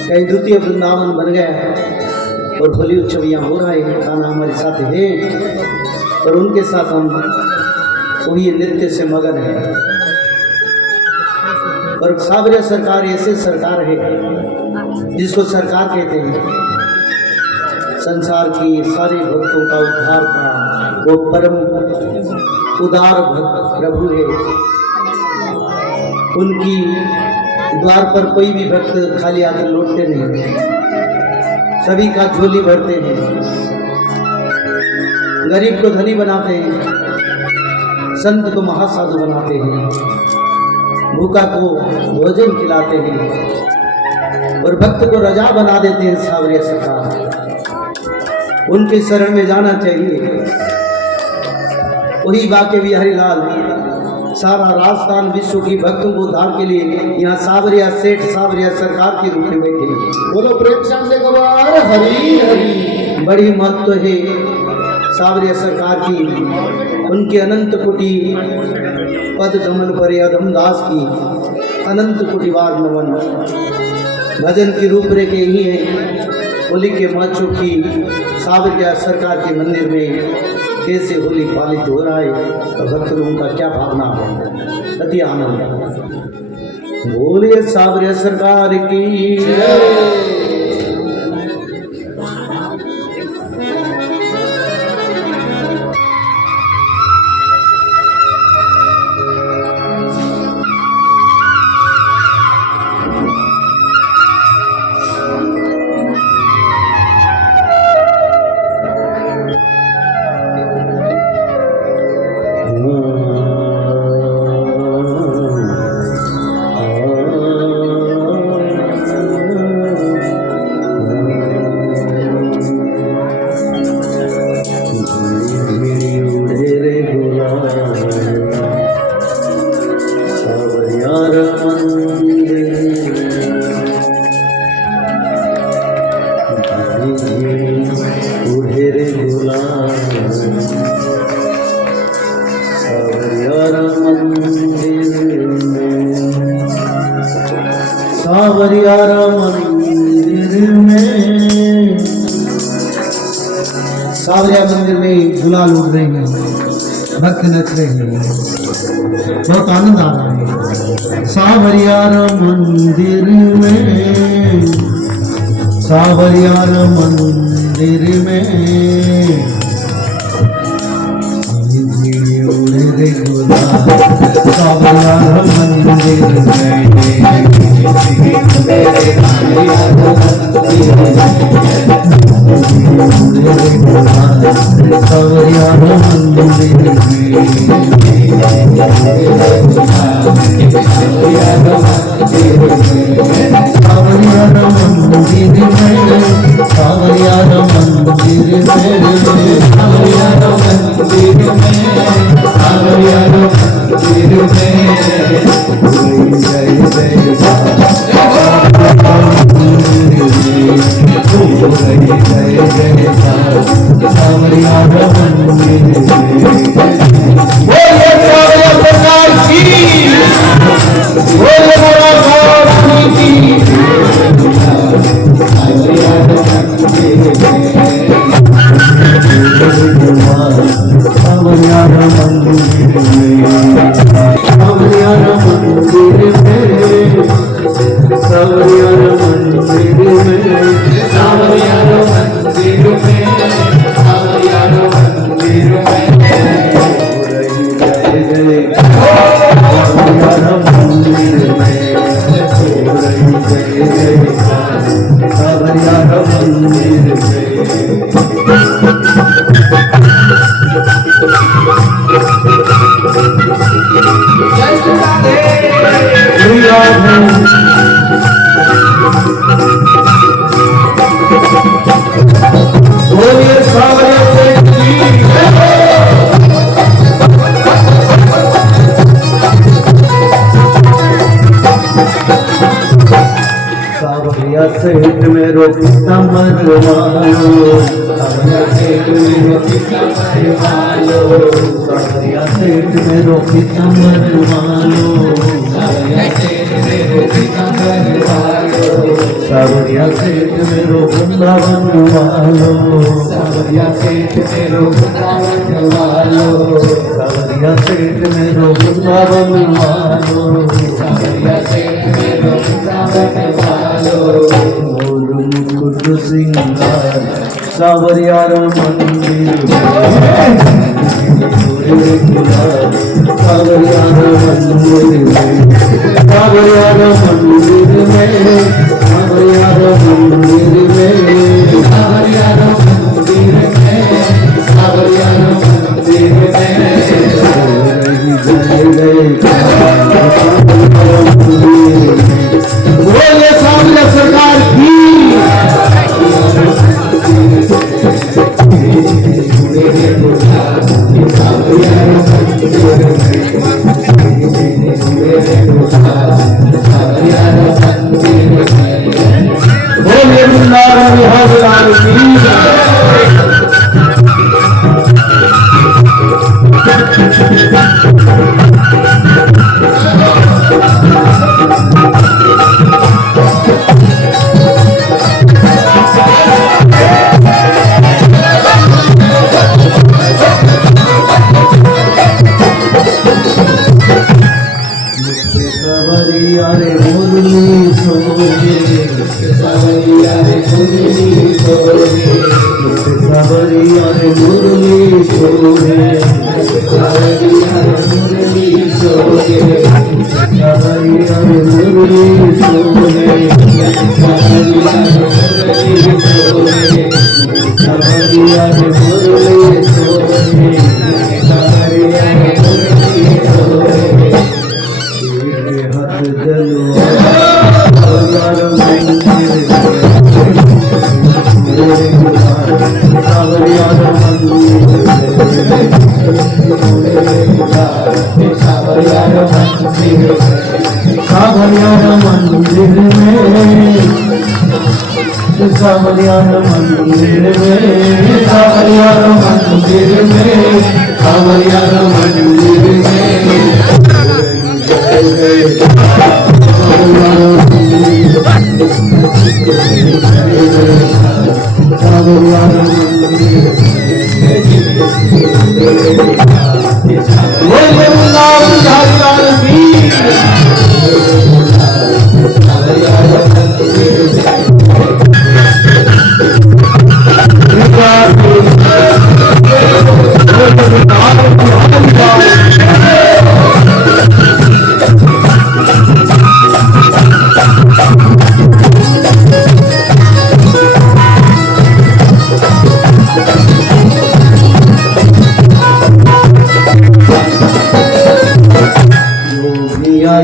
कहीं द्वितीय वृंदावन बन गया और होली उत्सव यहाँ हो रहा है। खाना हमारे साथ है और उनके साथ हम वही नृत्य से मगन है। और सावरिया सरकार ऐसे सरकार है जिसको सरकार कहते हैं, संसार की सारे भक्तों का उद्धार का वो परम उदार भक्त प्रभु है। उनकी द्वार पर कोई भी भक्त खाली हाथ लौटते नहीं, सभी का झोली भरते हैं, गरीब को धनी बनाते हैं, संत को महासाधु बनाते हैं, भूखा को भोजन खिलाते हैं और भक्त को रजा बना देते हैं। सावरिया सरकार उनके शरण में जाना चाहिए। वही बाके बिहारी लाल सारा राजस्थान विश्व की भक्तों को उद्धार के लिए यहाँ सावरिया सेठ सावरिया सरकार के रूप में बैठे। बोलो प्रेम चंद गवार हरी हरी। बड़ी महत्व है सावरिया सरकार की, उनके अनंत कोटि पद कमल पर अधम दास की अनंत कोटि बार नमन। भजन की रूपरेखा यही है। होली के महोत्सव की सावरिया सरकार के मंदिर में कैसे होली पालित हो रहा है और भक्त लोगों का क्या भावना है, अति आनंद। बोलिए सावरिया सरकार की जय। सावरियारा मंदिर में, सावरिया मंदिर में गुलाल उड़ रहे हैं, भक्त नच रहे हैं, बहुत आनंद आ रहा है। सावरियारा मंदिर में, सावरियारा मंदिर में उड़े रे गुलाल, सावरियारा मंदिर में सेठ में रोटी कमर वालो, सावरिया सेठ में रोटी कमर वालो, सावरिया सेठ में रोटी कमर वालो, सावरिया सेठ में रोटी कमर वालो, सावरिया सेठ में रो वृंदावन वालो, सावरिया सेठ में रो वृंदावन वालो, सावरिया सेठ में रो वृंदावन वालो, सावरिया सेठ में रो वृंदावन वालो। मुकुट सिंगार सावरियारा मंदिर में, सावरियारा मंदिर में, सावरियारा मंदिर में, सावरियारा मंदिर में, सावरियारा मंदिर में, सावरियारा मंदिर में। बोले सावरिया सरकार की। बोले वृंदावन बिहारी लाल की सवरिया रे मुरली सोहे सवरिया रे मुरली सोहे सवरिया रे मुरली सोहे सवरिया रे मुरली सोहे सवरिया रे मुरली सोहे सवरिया रे मुरली सोहे सवरिया रे मुरली सोहे सवरिया रे मुरली सोहे हाथ जलो अगर मंदिर सावरिया मंदिर में सावरिया मंदिर में सावरिया मंदिर में सावरिया मंदिर में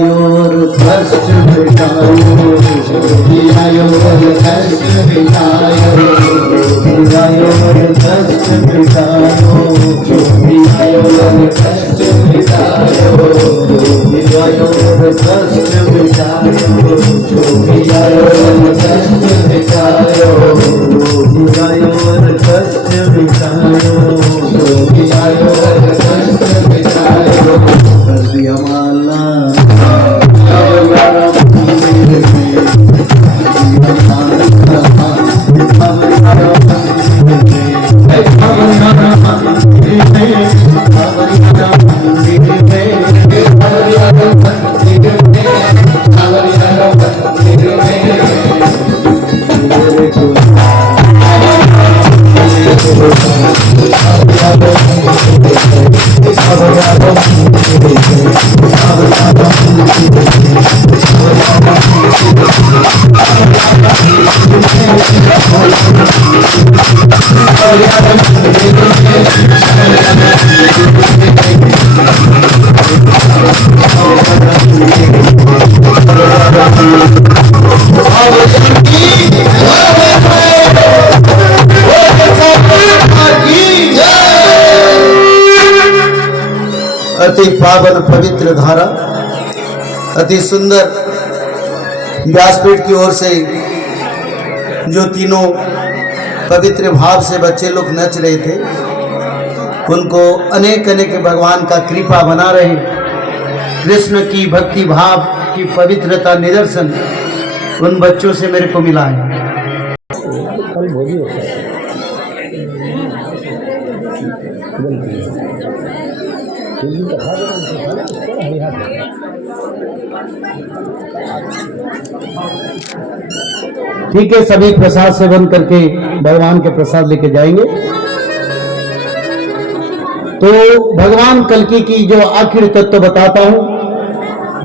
योर कष्ट मिटायो योर कष्ट मिटायो योर कष्ट मिटायो योर कष्ट मिटायो योर कष्ट मिटायो योर कष्ट मिटायो योर कष्ट मिटायो योर कष्ट मिटायो कर दिया माला अति पावन पवित्र धारा अति सुंदर व्यासपीठ की ओर से जो तीनों पवित्र भाव से बच्चे लोग नच रहे थे उनको अनेक अनेक भगवान का कृपा बना रहे। कृष्ण की भक्ति भाव की पवित्रता निदर्शन उन बच्चों से मेरे को मिला है। ठीक है, सभी प्रसाद सेवन करके भगवान के प्रसाद लेके जाएंगे। तो भगवान कल्कि की जो आखिर तत्व बताता हूं।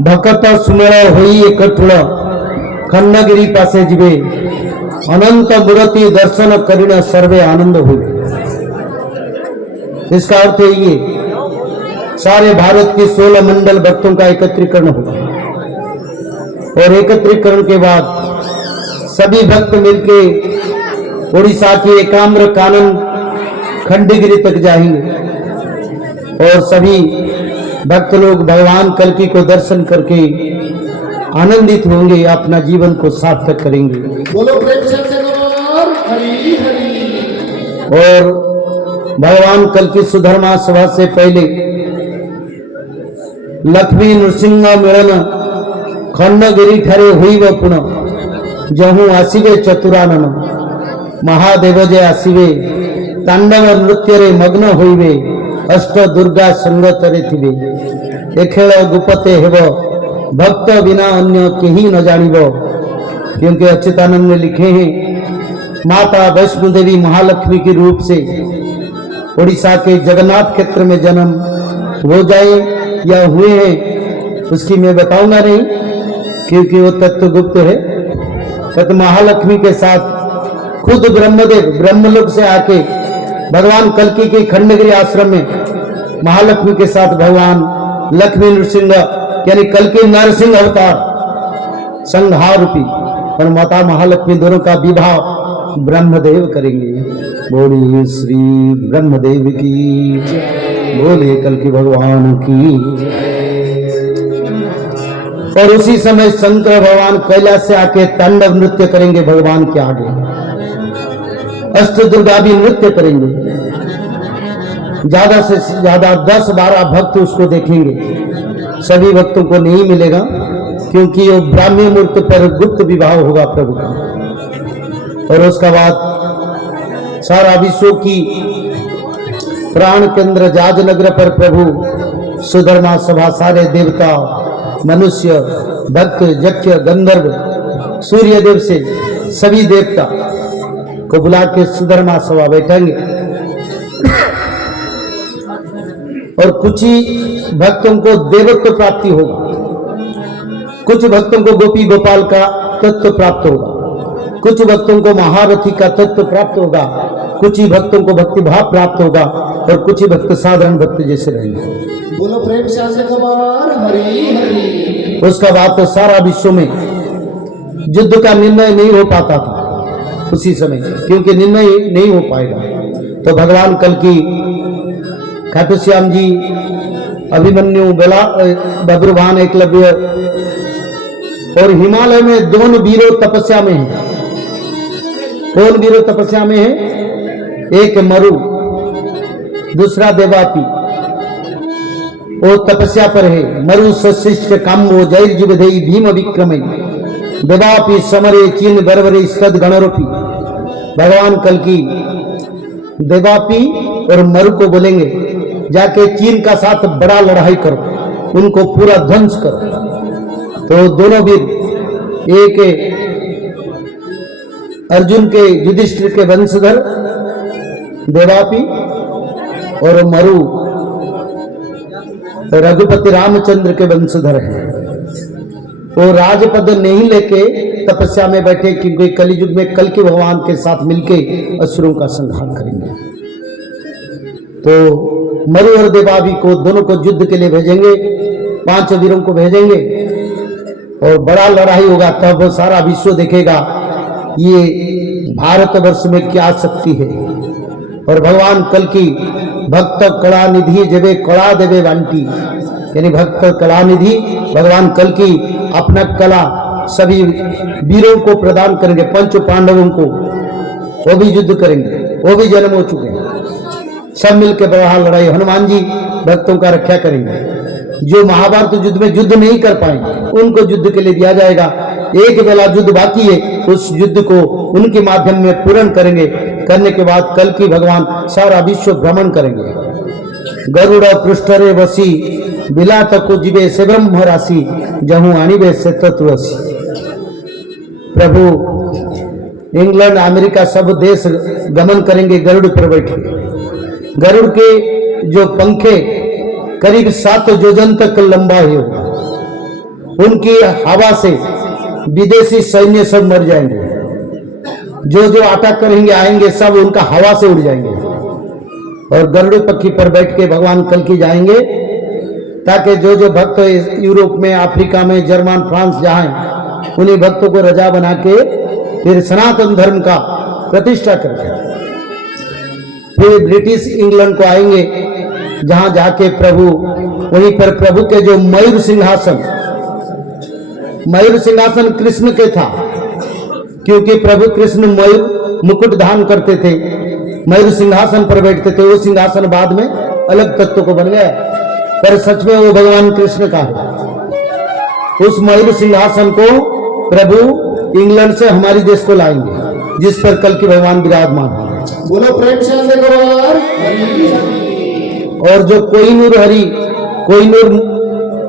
भक्त सुमेळ होई कठोर खन्नगिरी पासे जीवे अनंत मूर्ति दर्शन करीन सर्वे आनंद हुए। इसका अर्थ है ये सारे भारत के 16 मंडल भक्तों का एकत्रीकरण होगा और एकत्रीकरण के बाद सभी भक्त मिलके उड़ीसा के एकाम्र कानन खंडगिरी तक जाएंगे और सभी भक्त लोग भगवान कल्कि को दर्शन करके आनंदित होंगे, अपना जीवन को सार्थक करेंगे। बोलो प्रेम से भगवान हरि हरि। और भगवान कल की सुधर्मा सभा से पहले लक्ष्मी नृसिंह मिलन खंडगिरी ठरे हुई व पुनः जहू आसिवे चतुरानन महादेव जे आसिवे तांडव नृत्य रे मग्न होइवे अष्ट दुर्गा संगतरे थिबे ए खेल गुपते हेब भक्त बिना अन्य केही न जानिब। क्योंकि अच्युतानंद ने लिखे हैं माता वैष्णो देवी महालक्ष्मी के रूप से उड़ीसा के जगन्नाथ क्षेत्र में जन्म हो जाए या हुए हैं उसकी मैं बताऊंगा नहीं, क्योंकि वो तत्व गुप्त है। तत् महालक्ष्मी के साथ खुद ब्रह्मदेव ब्रह्मलोक से आके भगवान कल्की के खंडगिरी आश्रम में महालक्ष्मी के साथ भगवान लक्ष्मी नृसिंह यानी कल्की नरसिंह अवतार संहार रूपी और माता महालक्ष्मी दोनों का विवाह ब्रह्मदेव करेंगे। बोलिए श्री ब्रह्मदेव की, बोले कल्की भगवान की। और उसी समय शंकर भगवान कैलाश से आके तांडव नृत्य करेंगे भगवान के आगे। अष्ट दुर्गा भी नृत्य करेंगे। ज्यादा से ज्यादा 10-12 भक्त उसको देखेंगे। सभी भक्तों को नहीं मिलेगा, क्योंकि वो ब्राह्मी मुहूर्त पर गुप्त विवाह होगा प्रभु का। और उसका बाद सारा विश्व की प्राण केंद्र जाजनगर पर प्रभु सुधर्मा सभा सारे देवता मनुष्य भक्त यज्ञ गंधर्व सूर्यदेव से सभी देवता को बुला के सुधर्मा सभा बैठेंगे। और कुछ ही भक्तों को देवत्व प्राप्ति होगा, कुछ भक्तों को गोपी गोपाल का तत्व प्राप्त होगा, कुछ भक्तों को महारथी का तत्व प्राप्त होगा, कुछ ही भक्तों को भक्ति भाव प्राप्त होगा और कुछ ही भक्त साधारण भक्त जैसे रहेंगे। बोलो प्रेम से भगवान हरि हरि। उसका बाद तो सारा विश्व में युद्ध का निर्णय नहीं हो पाता था उसी समय, क्योंकि निर्णय नहीं हो पाएगा। तो भगवान कल की खाटू श्याम जी, अभिमन्यु, बब्रुभान, एकलव्य और हिमालय में दोनों वीरों तपस्या में हैं। कौन वीरों तपस्या में है? एक मरु, दूसरा देवापी। वो तपस्या पर है। मरु सशिष्ट काम्बो जैर्जुविधेयी भीम विक्रमे देवापी समरे चीन बरबरे सद गणरूपी। भगवान कल की देवापी और मरु को बोलेंगे जाके चीन का साथ बड़ा लड़ाई करो, उनको पूरा ध्वंस करो। तो दोनों वीर, एक अर्जुन के युधिष्ठिर के वंशधर देवापी और मरु रघुपति रामचंद्र के वंशधर है। वो राजपद नहीं लेके तपस्या में बैठे, क्योंकि कलियुग में कल के भगवान के साथ मिलके असुरों का संहार करेंगे। तो मरु और देवापी को दोनों को युद्ध के लिए भेजेंगे, 5 वीरों को भेजेंगे और बड़ा लड़ाई होगा। तब सारा विश्व देखेगा ये भारतवर्ष में क्या शक्ति है। और भगवान कल की भक्त कला निधि जबे कला देवे बांटी, यानी भक्त कला निधि भगवान कल की अपना कला सभी वीरों को प्रदान करेंगे। 5 पांडवों को वो भी युद्ध करेंगे, वो भी जन्म हो चुके हैं। सब मिलकर बड़ा लड़ाई, हनुमान जी भक्तों का रक्षा करेंगे। जो महाभारत युद्ध में युद्ध नहीं कर पाएंगे उनको युद्ध के लिए दिया जाएगा। एक बेला युद्ध बाकी है, उस युद्ध को उनके माध्यम में पूर्ण करेंगे। करने के बाद कल की भगवान सारा विश्व भ्रमण करेंगे। गरुड़ पृष्ठरे बसी बिलात को जीवे से ब्रह्म राशि जहू आनिबे से तत्वसी। प्रभु इंग्लैंड अमेरिका सब देश गमन करेंगे गरुड़ पर बैठे। गरुड़ के जो पंखे करीब 7 योजन तक लंबा ही होगा। उनकी हवा से विदेशी सैन्य सब मर जाएंगे। जो अटैक करेंगे आएंगे सब उनका हवा से उड़ जाएंगे। और गरुड़ पक्षी पर बैठ के भगवान कल की जाएंगे, ताकि जो भक्त यूरोप में, अफ्रीका में, जर्मन, फ्रांस जाएं, उन्हीं भक्तों को रजा बना के फिर सनातन धर्म का प्रतिष्ठा करके फिर ब्रिटिश इंग्लैंड को आएंगे, जहां जाके प्रभु वहीं पर प्रभु के जो मयूर सिंहासन मयूर सिंहासन कृष्ण के था, क्योंकि प्रभु कृष्ण मयूर मुकुट धारण करते थे, मयूर सिंहासन पर बैठते थे। वो सिंहासन बाद में अलग तत्व को बन गया, पर सच में वो भगवान कृष्ण का है। उस मयूर सिंहासन को प्रभु इंग्लैंड से हमारी देश को लाएंगे, जिस पर कल की भगवान विराजमान है। बोलो प्रेम से आनंद करो यार। हरि हरि। और जो कोहिनूर हरि कोहिनूर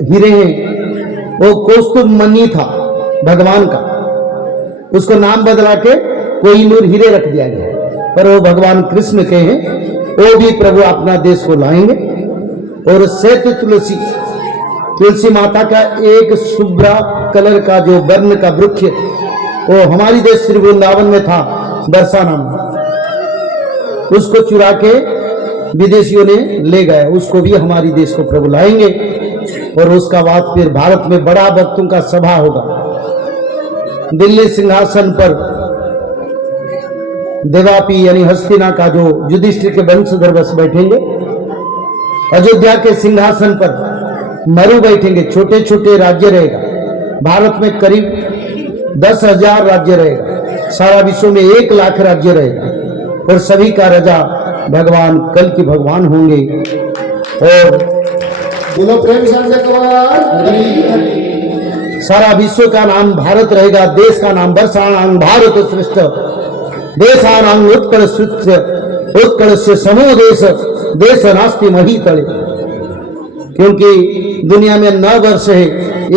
हीरे हैं, वो कौस्तुभ मणि था भगवान का, उसको नाम बदला के कोहिनूर हीरे रख दिया गया, पर वो भगवान कृष्ण के हैं। वो भी प्रभु अपना देश को लाएंगे। और श्वेत तुलसी, तुलसी माता का एक शुभ्रा कलर का जो वर्ण का वृक्ष, वो हमारी देश श्री वृंदावन में था, बरसा नाम, उसको चुरा के विदेशियों ने ले गए, उसको भी हमारी देश को प्रभु लाएंगे। और उसका बाद फिर भारत में बड़ा भक्तों का सभा होगा। दिल्ली सिंहासन पर देवापी यानी हस्तिना का जो युधिष्ठिर के वंशधर बस बैठेंगे। अयोध्या के सिंहासन पर मरु बैठेंगे, छोटे छोटे राज्य रहेगा। भारत में करीब 10,000 राज्य रहेगा, सारा विश्व में 1 लाख राज्य रहेगा, और सभी का राजा भगवान कल की भगवान होंगे। और बोलो प्रेम से आनंद करो यार। हरि हरि। सारा विश्व का नाम भारत रहेगा, देश का नाम वर्षाणां भारत श्रेष्ठ, देशानां उत्कल उत्कल से समूह देश, देश नास्ति महीतले। क्योंकि दुनिया में 9 वर्ष है,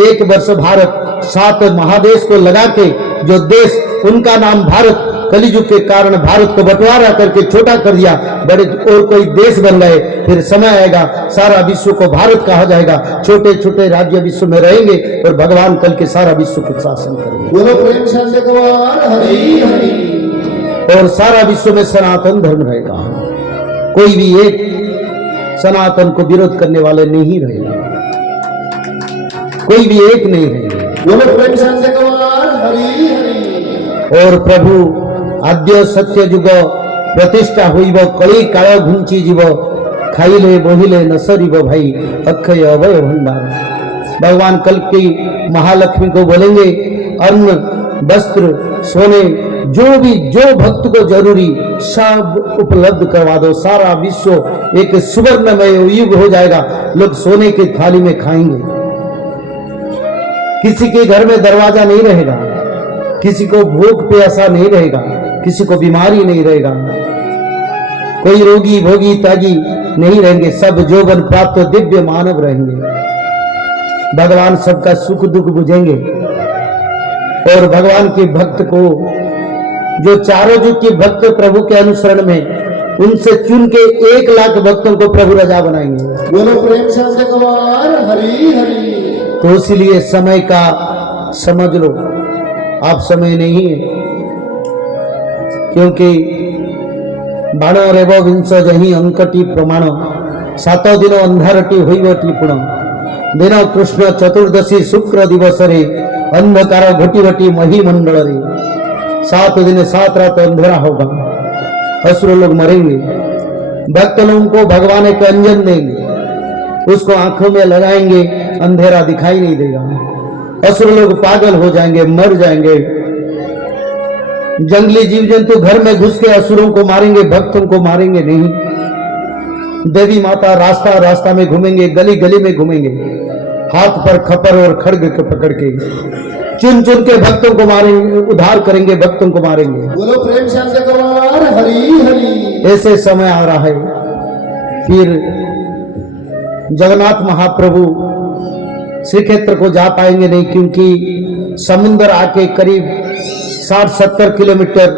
1 वर्ष भारत, 7 महादेश को लगा के जो देश, उनका नाम भारत, कलियुग के कारण भारत को बंटवारा करके छोटा कर दिया, बड़े और कोई देश बन गए। फिर समय आएगा, सारा विश्व को भारत कहा जाएगा, छोटे छोटे राज्य विश्व में रहेंगे, और भगवान कल के सारा विश्व को शासन करेंगे। बोलो प्रेम से आनंद करो यार। हरि हरि। और सारा विश्व में सनातन धर्म रहेगा, कोई भी एक सनातन को विरोध करने वाले नहीं रहेगा, कोई भी एक नहीं रहेंगे। बोलो प्रेम से आनंद करो यार। हरि हरि। और प्रभु आद्य सत्य जुग प्रतिष्ठा हुई कली काल घुंची जीव, खाइले बोहिले न सरिब भाई अक्षय अभय भंडार। भगवान कल की महालक्ष्मी को बोलेंगे, अन्न वस्त्र सोने जो भक्त को जरूरी सब उपलब्ध करवा दो। सारा विश्व एक सुवर्णमय युग हो जाएगा, लोग सोने की थाली में खाएंगे, किसी के घर में दरवाजा नहीं रहेगा, किसी को भूख प्यासा नहीं रहेगा, किसी को बीमारी नहीं रहेगा, कोई रोगी भोगी तागी नहीं रहेंगे, सब जोबन प्राप्त दिव्य मानव रहेंगे। भगवान सबका सुख दुख बुझेंगे। और भगवान के भक्त को, जो चारों युग के भक्त प्रभु के अनुसरण में, उनसे चुन के 1 लाख भक्तों को प्रभु राजा बनाएंगे। बोलो प्रेम से आनंद करो यार। हरि हरि। तो इसलिए समय का समझ लो, आप समय नहीं है, क्योंकि बाण रेव विंश जही अंकटी प्रमाण, 7 दिन अंधारटी होइबटी पुण, दिन कृष्ण चतुर्दशी शुक्र दिवस रे, अंधकार घटी घटी महीमंडल रे। 7 दिन 7 रात अंधेरा होगा, असुर लोग मरेंगे, भक्त लोगों को भगवान एक अंजन देंगे, उसको आंखों में लगाएंगे, अंधेरा दिखाई नहीं देगा, असुर लोग पागल हो जाएंगे, मर जाएंगे। जंगली जीव जंतु घर में घुस के असुरों को मारेंगे, भक्तों को मारेंगे नहीं। देवी माता रास्ता रास्ता में घूमेंगे, गली गली में घूमेंगे, हाथ पर खपर और खड्ग के पकड़ के चुन चुन के भक्तों को मारेंगे, उद्धार करेंगे, भक्तों को मारेंगे। बोलो प्रेम से आनंद करो यार। हरि हरि। ऐसे समय आ रहा है। फिर जगन्नाथ महाप्रभु श्री क्षेत्र को जा पाएंगे नहीं, क्योंकि समुद्र आके करीब 60-70 किलोमीटर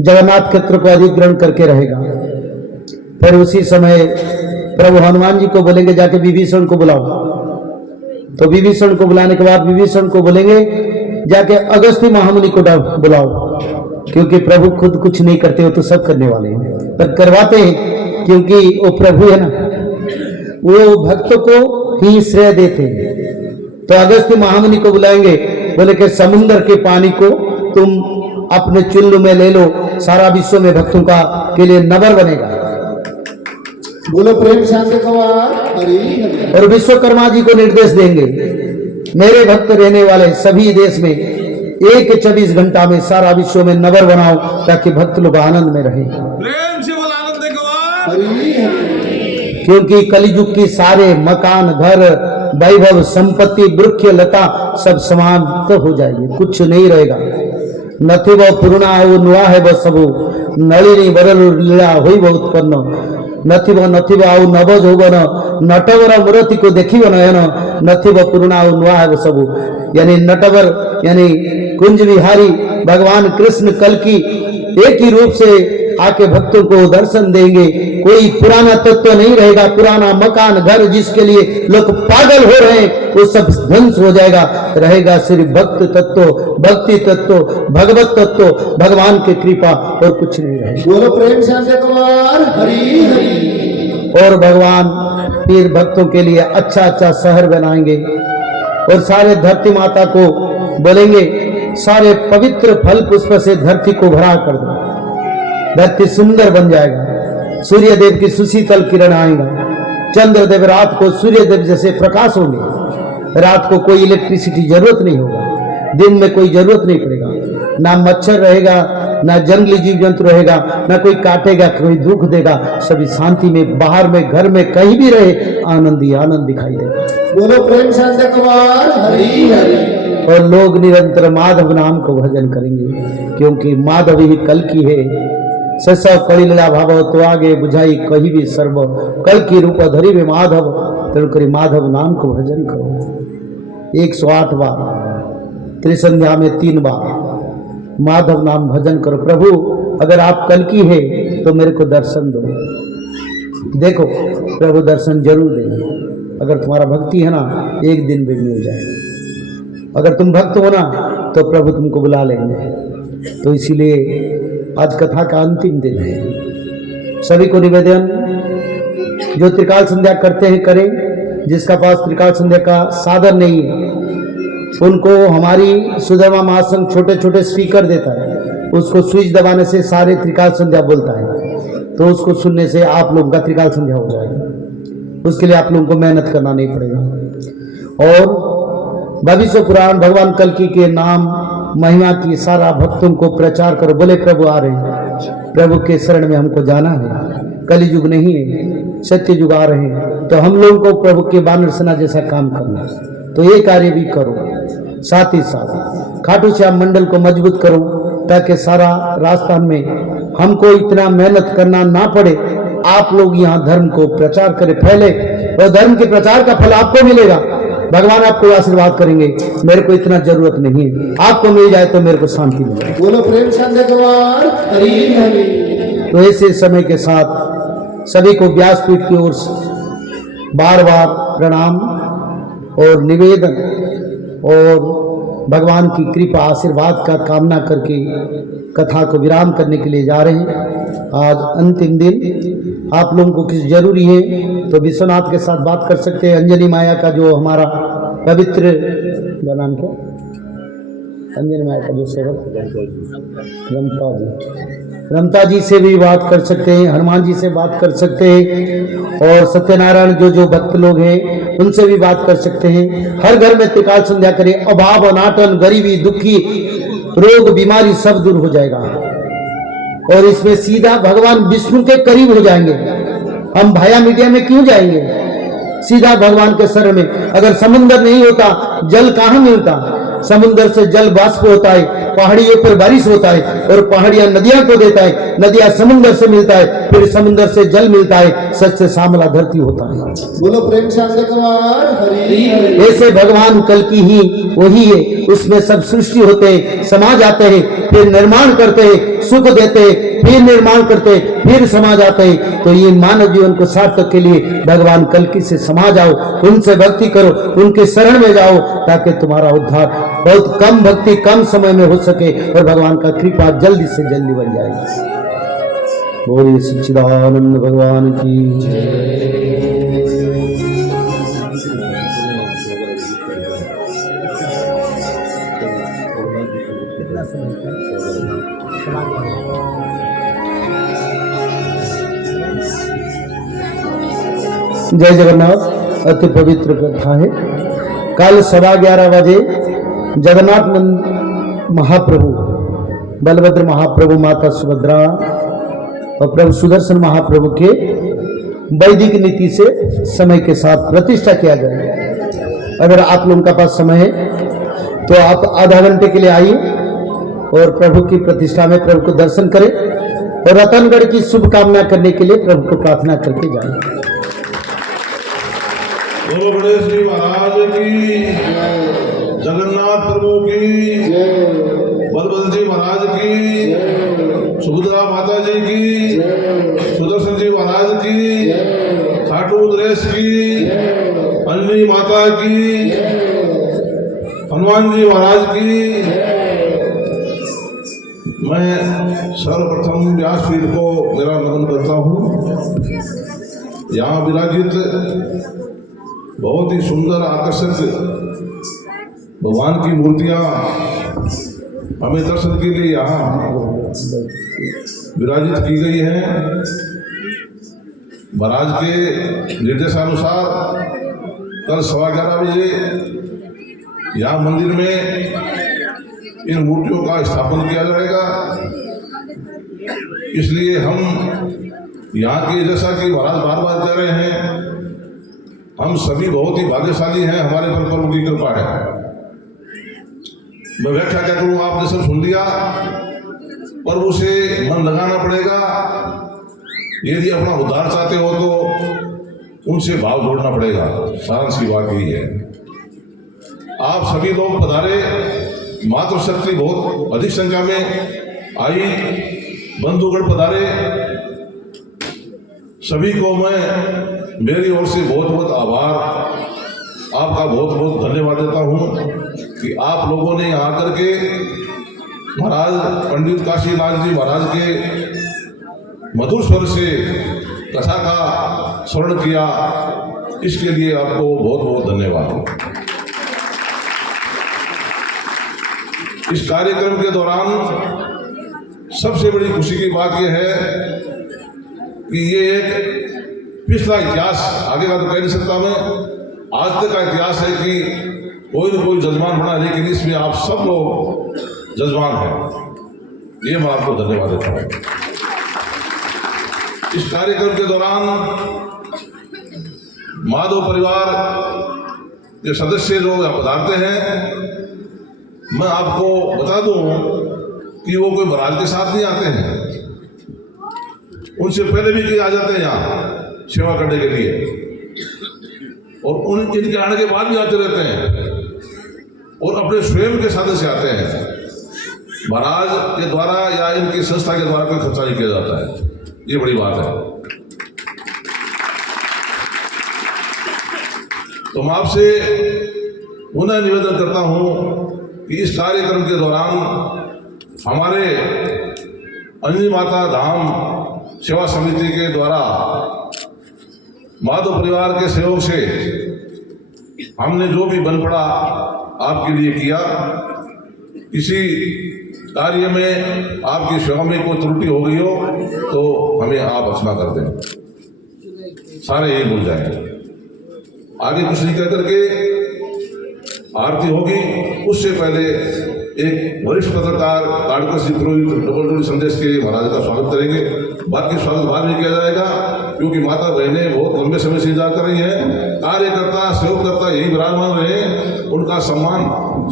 जगन्नाथ क्षेत्र को अधिग्रहण करके रहेगा। फिर उसी समय प्रभु हनुमान जी को बोलेंगे, जाके विभीषण को बुलाओ। तो विभीषण को बुलाने के बाद विभीषण को बोलेंगे, जाके अगस्त्य महामुनि को बुलाओ, क्योंकि प्रभु खुद कुछ नहीं करते हो तो सब करने वाले हैं, पर करवाते हैं क्योंकि वो प्रभु है ना, वो भक्त को ही श्रेय देते हैं। तो अगस्त्य महामुनि को बुलाएंगे, बोले कि समुद्र के पानी को तुम अपने चुल्लू में ले लो, सारा विश्व में भक्तों का के लिए नगर बनेगा। बोलो प्रेम शांति करो। हरि हरि। और विश्वकर्मा जी को निर्देश देंगे, मेरे भक्त रहने वाले सभी देश में एक 24 घंटा में सारा विश्व में नगर बनाओ ताकि भक्त लोग आनंद में रहे। प्रेम से बोल आनंद कुमार। हरि हरि। क्योंकि कलियुग की सारे मकान, घर, वैभव, संपत्ति, वृक्ष, लता सब समाप्त हो जाएगी, कुछ नहीं रहेगा। नथिव पुरुणा हो नुआ है व सबु नलिनी बदल लीला हुई व उत्पन्न नथिव नथिव आउ नवज होगन नटवर मूर्ति को देखिव नयन नथिव पुरुणा आउ नुआ है व सबु। यानी नटवर यानी कुंज विहारी भगवान कृष्ण कल की एक ही रूप से आके भक्तों को दर्शन देंगे। कोई पुराना तत्व नहीं रहेगा, पुराना मकान घर जिसके लिए लोग पागल हो रहे हैं वो सब ध्वंस हो जाएगा। रहेगा सिर्फ भक्त तत्व, भक्ति तत्व, भगवत तत्व, भगवान की कृपा और कुछ नहीं रहेगा। बोलो प्रेम से संजय कुमार। हरि हरि। और भगवान फिर भक्तों के लिए अच्छा अच्छा शहर बनाएंगे और सारे धरती माता को बोलेंगे सारे पवित्र फल पुष्प से धरती को भरा कर दो, धरती सुंदर बन जाएगा। सूर्य देव की सुशीतल किरण आएगा, चंद्रदेव रात को सूर्य देव जैसे प्रकाश होंगे। रात को कोई इलेक्ट्रिसिटी जरूरत नहीं होगा, दिन में कोई जरूरत नहीं पड़ेगा, ना मच्छर रहेगा, ना जंगली जीव जंतु रहेगा, ना कोई काटेगा, कोई दुख देगा। सभी शांति में, बाहर में, घर में, कहीं भी रहे आनंद ही आनंद दिखाई देगा। बोलो प्रेम से संजय कुमार। हरि हरि। और लोग निरंतर माधव नाम को भजन करेंगे क्योंकि माधव ही कल की है। ससा कलिला भाव तो आगे बुझाई कहीं भी सर्व कल की रूप धरी में माधव। तेणुकरी माधव नाम को भजन करो 108 बार, त्रिसंध्या में 3 बार माधव नाम भजन करो। प्रभु अगर आप कल की है तो मेरे को दर्शन दो। देखो प्रभु दर्शन जरूर देंगे अगर तुम्हारा भक्ति है ना, एक दिन भी मिल जाए। अगर तुम भक्त हो ना तो प्रभु तुमको बुला लेंगे। तो इसीलिए आज कथा का अंतिम दिन है। सभी को निवेदन, जो त्रिकाल संध्या करते हैं करें, जिसका पास त्रिकाल संध्या का साधन नहीं है उनको हमारी सुधर्मा महासंघ छोटे छोटे स्पीकर देता है, उसको स्विच दबाने से सारे त्रिकाल संध्या बोलता है, तो उसको सुनने से आप लोगों का त्रिकाल संध्या हो जाएगा। उसके लिए आप लोगों को मेहनत करना नहीं पड़ेगा। और भविष्य पुराण भगवान कल्कि के नाम महिमा की सारा भक्तों को प्रचार करो। बोले प्रभु आ रहे हैं, प्रभु के शरण में हमको जाना है, कली युग नहीं है, सत्य युग आ रहे हैं। तो हम लोगों को प्रभु के बानर सेना जैसा काम करना है, तो ये कार्य भी करो। साथ ही साथ खाटू श्याम मंडल को मजबूत करो ताकि सारा राजस्थान में हमको इतना मेहनत करना ना पड़े। आप लोग यहाँ धर्म को प्रचार करें, फैले, और धर्म के प्रचार का फल आपको मिलेगा। भगवान आपको आशीर्वाद करेंगे। मेरे को इतना जरूरत नहीं है, आपको मिल जाए तो मेरे को शांति मिले। बोलो प्रेम से संजय कुमार। हरि हरि। तो ऐसे समय के साथ सभी को व्यासपीठ की ओर से बार बार प्रणाम और निवेदन और भगवान की कृपा आशीर्वाद का कामना करके कथा को विराम करने के लिए जा रहे हैं। आज अंतिम दिन आप लोगों को किस जरूरी है तो विश्वनाथ के साथ बात कर सकते हैं। अंजनी माया का जो हमारा पवित्र नाम क्या, अंजनी माया का जो सेवक रमता जी से भी बात कर सकते हैं, हनुमान जी से बात कर सकते हैं, और सत्यनारायण जो भक्त लोग हैं उनसे भी बात कर सकते हैं। हर घर में त्रिकाल संध्या करें। अभाव अनाटन गरीबी दुखी रोग बीमारी सब दूर हो जाएगा और इसमें सीधा भगवान विष्णु के करीब हो जाएंगे। हम भाया मीडिया में क्यों जाएंगे, सीधा भगवान के शरण में। अगर समुद्र नहीं होता जल कहाँ मिलता, समुद्र से जल वाष्प होता है, पहाड़ियों पर बारिश होता है और पहाड़ियां नदियां को देता है, नदियां समुद्र से मिलता है, फिर समुद्र से जल मिलता है, सच से श्यामला धरती होता है। बोलो प्रेम से संजय कुमार। हरि हरि। ऐसे भगवान कल की ही वही है, उसमें सब सृष्टि होते हैं, समा जाते हैं, फिर निर्माण करते हैं, सुख देते हैं, फिर निर्माण करते हैं, फिर समा जाते हैं। तो ये मानव जीवन को सार्थक के लिए भगवान कल्कि से समा जाओ, उनसे भक्ति करो, उनके शरण में जाओ ताकि तुम्हारा उद्धार बहुत कम भक्ति कम समय में हो सके और भगवान का कृपा जल्दी से जल्दी बन जाएगी। बोलिए सच्चिदानंद भगवान की जय। जय जगन्नाथ। अति पवित्र कथा है। कल 11:15 बजे जगन्नाथ महाप्रभु, बलभद्र महाप्रभु, माता सुभद्रा और प्रभु सुदर्शन महाप्रभु के वैदिक नीति से समय के साथ प्रतिष्ठा किया जाएगा। अगर आप लोगों का पास समय है तो आप आधा घंटे के लिए आइए और प्रभु की प्रतिष्ठा में प्रभु को दर्शन करें और रतनगढ़ की शुभकामना करने के लिए प्रभु को प्रार्थना करके जाएं। बोलो गणेश जी महाराज की, जगन्नाथ प्रभु की, बलभद्र जी महाराज की, सुभद्रा माता जी की, सुदर्शन जी महाराज की, खाटू नरेश की, अंजनी माता की, हनुमान जी महाराज की। मैं सर्वप्रथम व्यासपीठ को मेरा नमन करता हूँ। यहाँ विराजित बहुत ही सुंदर आकर्षक भगवान की मूर्तियाँ हमें दर्शन के लिए यहाँ विराजित की गई हैं। महाराज के निर्देशानुसार कल 11:15 बजे यहाँ मंदिर में इन मूर्तियों का स्थापन किया जाएगा। इसलिए हम यहाँ के, जैसा कि महाराज बार बार कह रहे हैं, हम सभी बहुत ही भाग्यशाली हैं, हमारे पर प्रभु की कृपा है। मैं व्याख्या क्या करूँ, आपने सब सुन लिया। प्रभु से मन लगाना पड़ेगा। यदि अपना उद्धार चाहते हो तो उनसे भाव जोड़ना पड़ेगा। सारांश की बात यही है। आप सभी लोग पधारे, मातृशक्ति बहुत अधिक संख्या में आई, बंधुगण पधारे, सभी को मैं मेरी ओर से बहुत बहुत आभार, आपका बहुत बहुत धन्यवाद देता हूँ कि आप लोगों ने यहाँ आकर के महाराज पंडित काशीनाथ जी महाराज के मधुर स्वर से कथा का स्मरण किया। इसके लिए आपको बहुत बहुत धन्यवाद। इस कार्यक्रम के दौरान सबसे बड़ी खुशी की बात यह है कि ये एक पिछला इतिहास, आगे का तो कह नहीं सकता मैं, आज तक का इतिहास है कि कोई न कोई जजमान बना, लेकिन इसमें आप सब लोग जजमान हैं। ये मैं आपको धन्यवाद देता हूँ। इस कार्यक्रम के दौरान माधव परिवार के सदस्य जो पधारते हैं, मैं आपको बता दूं कि वो कोई महाराज के साथ नहीं आते हैं। उनसे पहले भी कई आ जाते हैं यहाँ सेवा करने के लिए, और इनके आने के बाद भी आते रहते हैं, और अपने स्वयं के साधन से आते हैं। महाराज के द्वारा या इनकी संस्था के द्वारा कोई खर्चा नहीं किया जाता है। ये बड़ी बात है। तो मैं आपसे पुनः निवेदन करता हूँ कि इस कार्यक्रम के दौरान हमारे अंजनी माता धाम सेवा समिति के द्वारा माधव परिवार के सहयोग से हमने जो भी बन पड़ा आपके लिए किया। किसी कार्य में आपकी सेवा में कोई त्रुटि हो गई हो तो हमें आप क्षमा कर दें, सारे यही भूल जाएंगे। आगे कुछ नहीं कह करके आरती होगी। उससे पहले एक वरिष्ठ पत्रकार ताड़कर सिंह पुरोहित डबल डोरी संदेश के महाराज का स्वागत करेंगे। बाकी स्वागत बाद में किया जाएगा, क्योंकि माता बहनें बहुत लंबे समय से इंतजार कर रही हैं। कार्यकर्ता सहयोगकर्ता यही विराजमान रहे, उनका सम्मान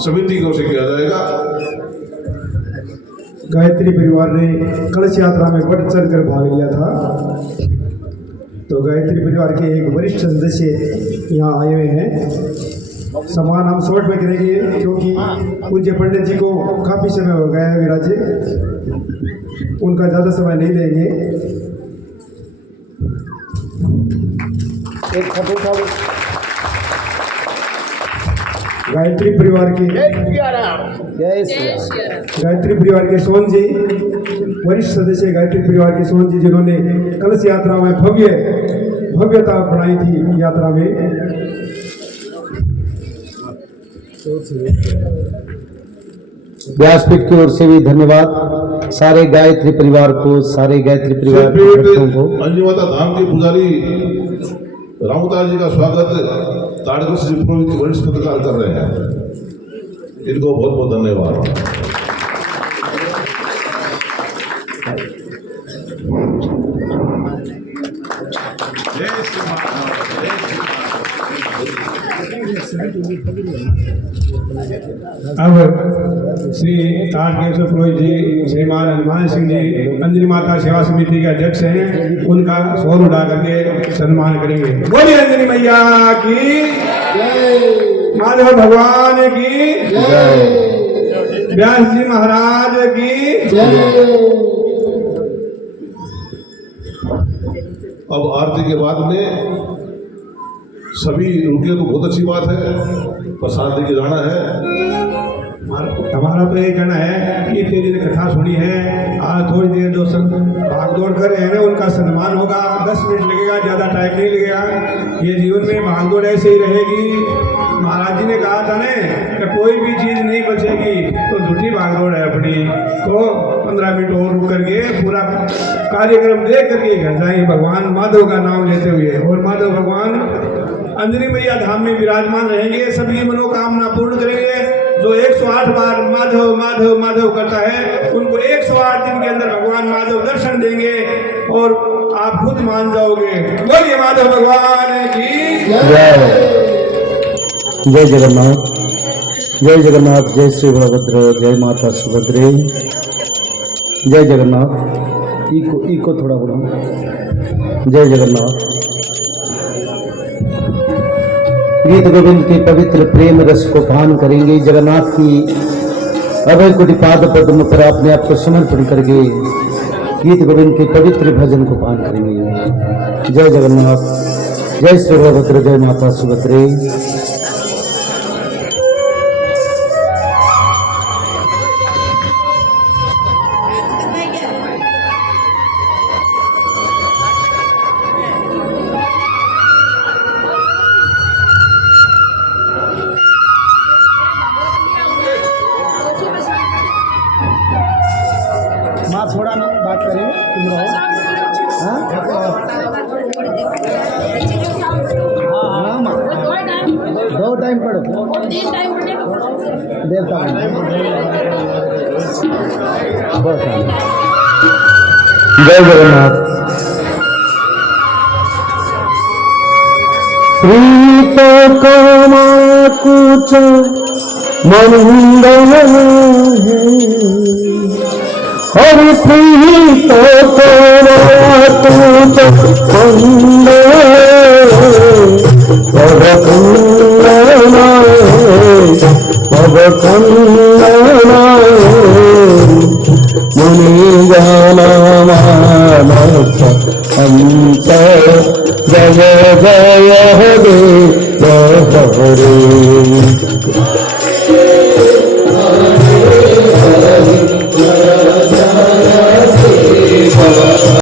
समिति की ओर से किया जाएगा। गायत्री परिवार ने कलश यात्रा में बढ़ चढ़ कर भाग लिया था, तो गायत्री परिवार के एक वरिष्ठ सदस्य यहाँ आए हुए हैं। सम्मान हम शॉर्ट में करेंगे, क्योंकि पूज्य पंडित जी को काफ़ी समय हो गया है विराजे, उनका ज़्यादा समय नहीं लेंगे। गायत्री परिवार के सोहन जी, वरिष्ठ सदस्य गायत्री परिवार के सोहन जी, जिन्होंने कलश यात्रा में भव्यता बढ़ाई थी यात्रा में। व्यासपीठ की ओर से भी धन्यवाद सारे गायत्री परिवार को, सारे गायत्री परिवार के भक्तों को। अंजनी माता धाम के पुजारी रामदास जी का स्वागत ताड़कोश जी पुरोहित वरिष्ठ पत्रकार कर रहे हैं, इनको बहुत बहुत धन्यवाद। अब श्री तारकेश्वर पुरोहित जी, श्रीमान हनुमान सिंह जी अंजनी माता सेवा समिति के अध्यक्ष हैं, उनका शोर उठा करके सम्मान करेंगे। बोलिए अंजनी मैया की, माधव भगवान की, व्यास जी महाराज की। अब आरती के बाद में सभी रुके तो बहुत अच्छी बात है, प्रसाद लेके जाना है। हमारा तो ये कहना है कि इतने दिन कथा सुनी है, आज थोड़ी देर जो भाग दौड़ कर रहे हैं उनका सम्मान होगा। 10 मिनट लगेगा, ज़्यादा टाइम नहीं लगेगा। ये जीवन में भाग दौड़ ऐसे ही रहेगी। महाराज जी ने कहा था ना कि कोई भी चीज़ नहीं बचेगी तो झूठी भाग दौड़ है अपनी। तो 15 मिनट और रुक करके पूरा कार्यक्रम देख करके घर जाएंगे भगवान माधव का नाम लेते हुए। और माधव भगवान अंजनी मैया धाम में विराजमान रहेंगे, सभी मनोकामना पूर्ण करेंगे। जो 108 बार माधव माधव माधव करता है उनको 108 दिन के अंदर भगवान माधव दर्शन देंगे और आप खुद मान जाओगे। बोलिए माधव भगवान की जय जगन्नाथ, जय जगन्नाथ, जय श्री बलभद्र, जय माता सुभद्रे, जय जगन्नाथ। इको थोड़ा बढ़ाओ। जय जगन्नाथ। गीत गोविंद के पवित्र प्रेम रस को पान करेंगे। जगन्नाथ की अभय कोटि पाद पद्म पर अपने आप को समर्पण करके गीत गोविंद के पवित्र भजन को पान करेंगे। जय जगन्नाथ, जय श्री बलभद्र, जय माता सुभद्रे। माँ थोड़ा बात करेंगे, तुम रहो। हाँ माँ, 2 टाइम पढ़ो, देवता जय जगन्नाथ। श्री कामा कुछ मंद है और प्रीत तोरा तुझ मंद पव कुंदना मुनि जाना मानस अंत जय जय देव हरे।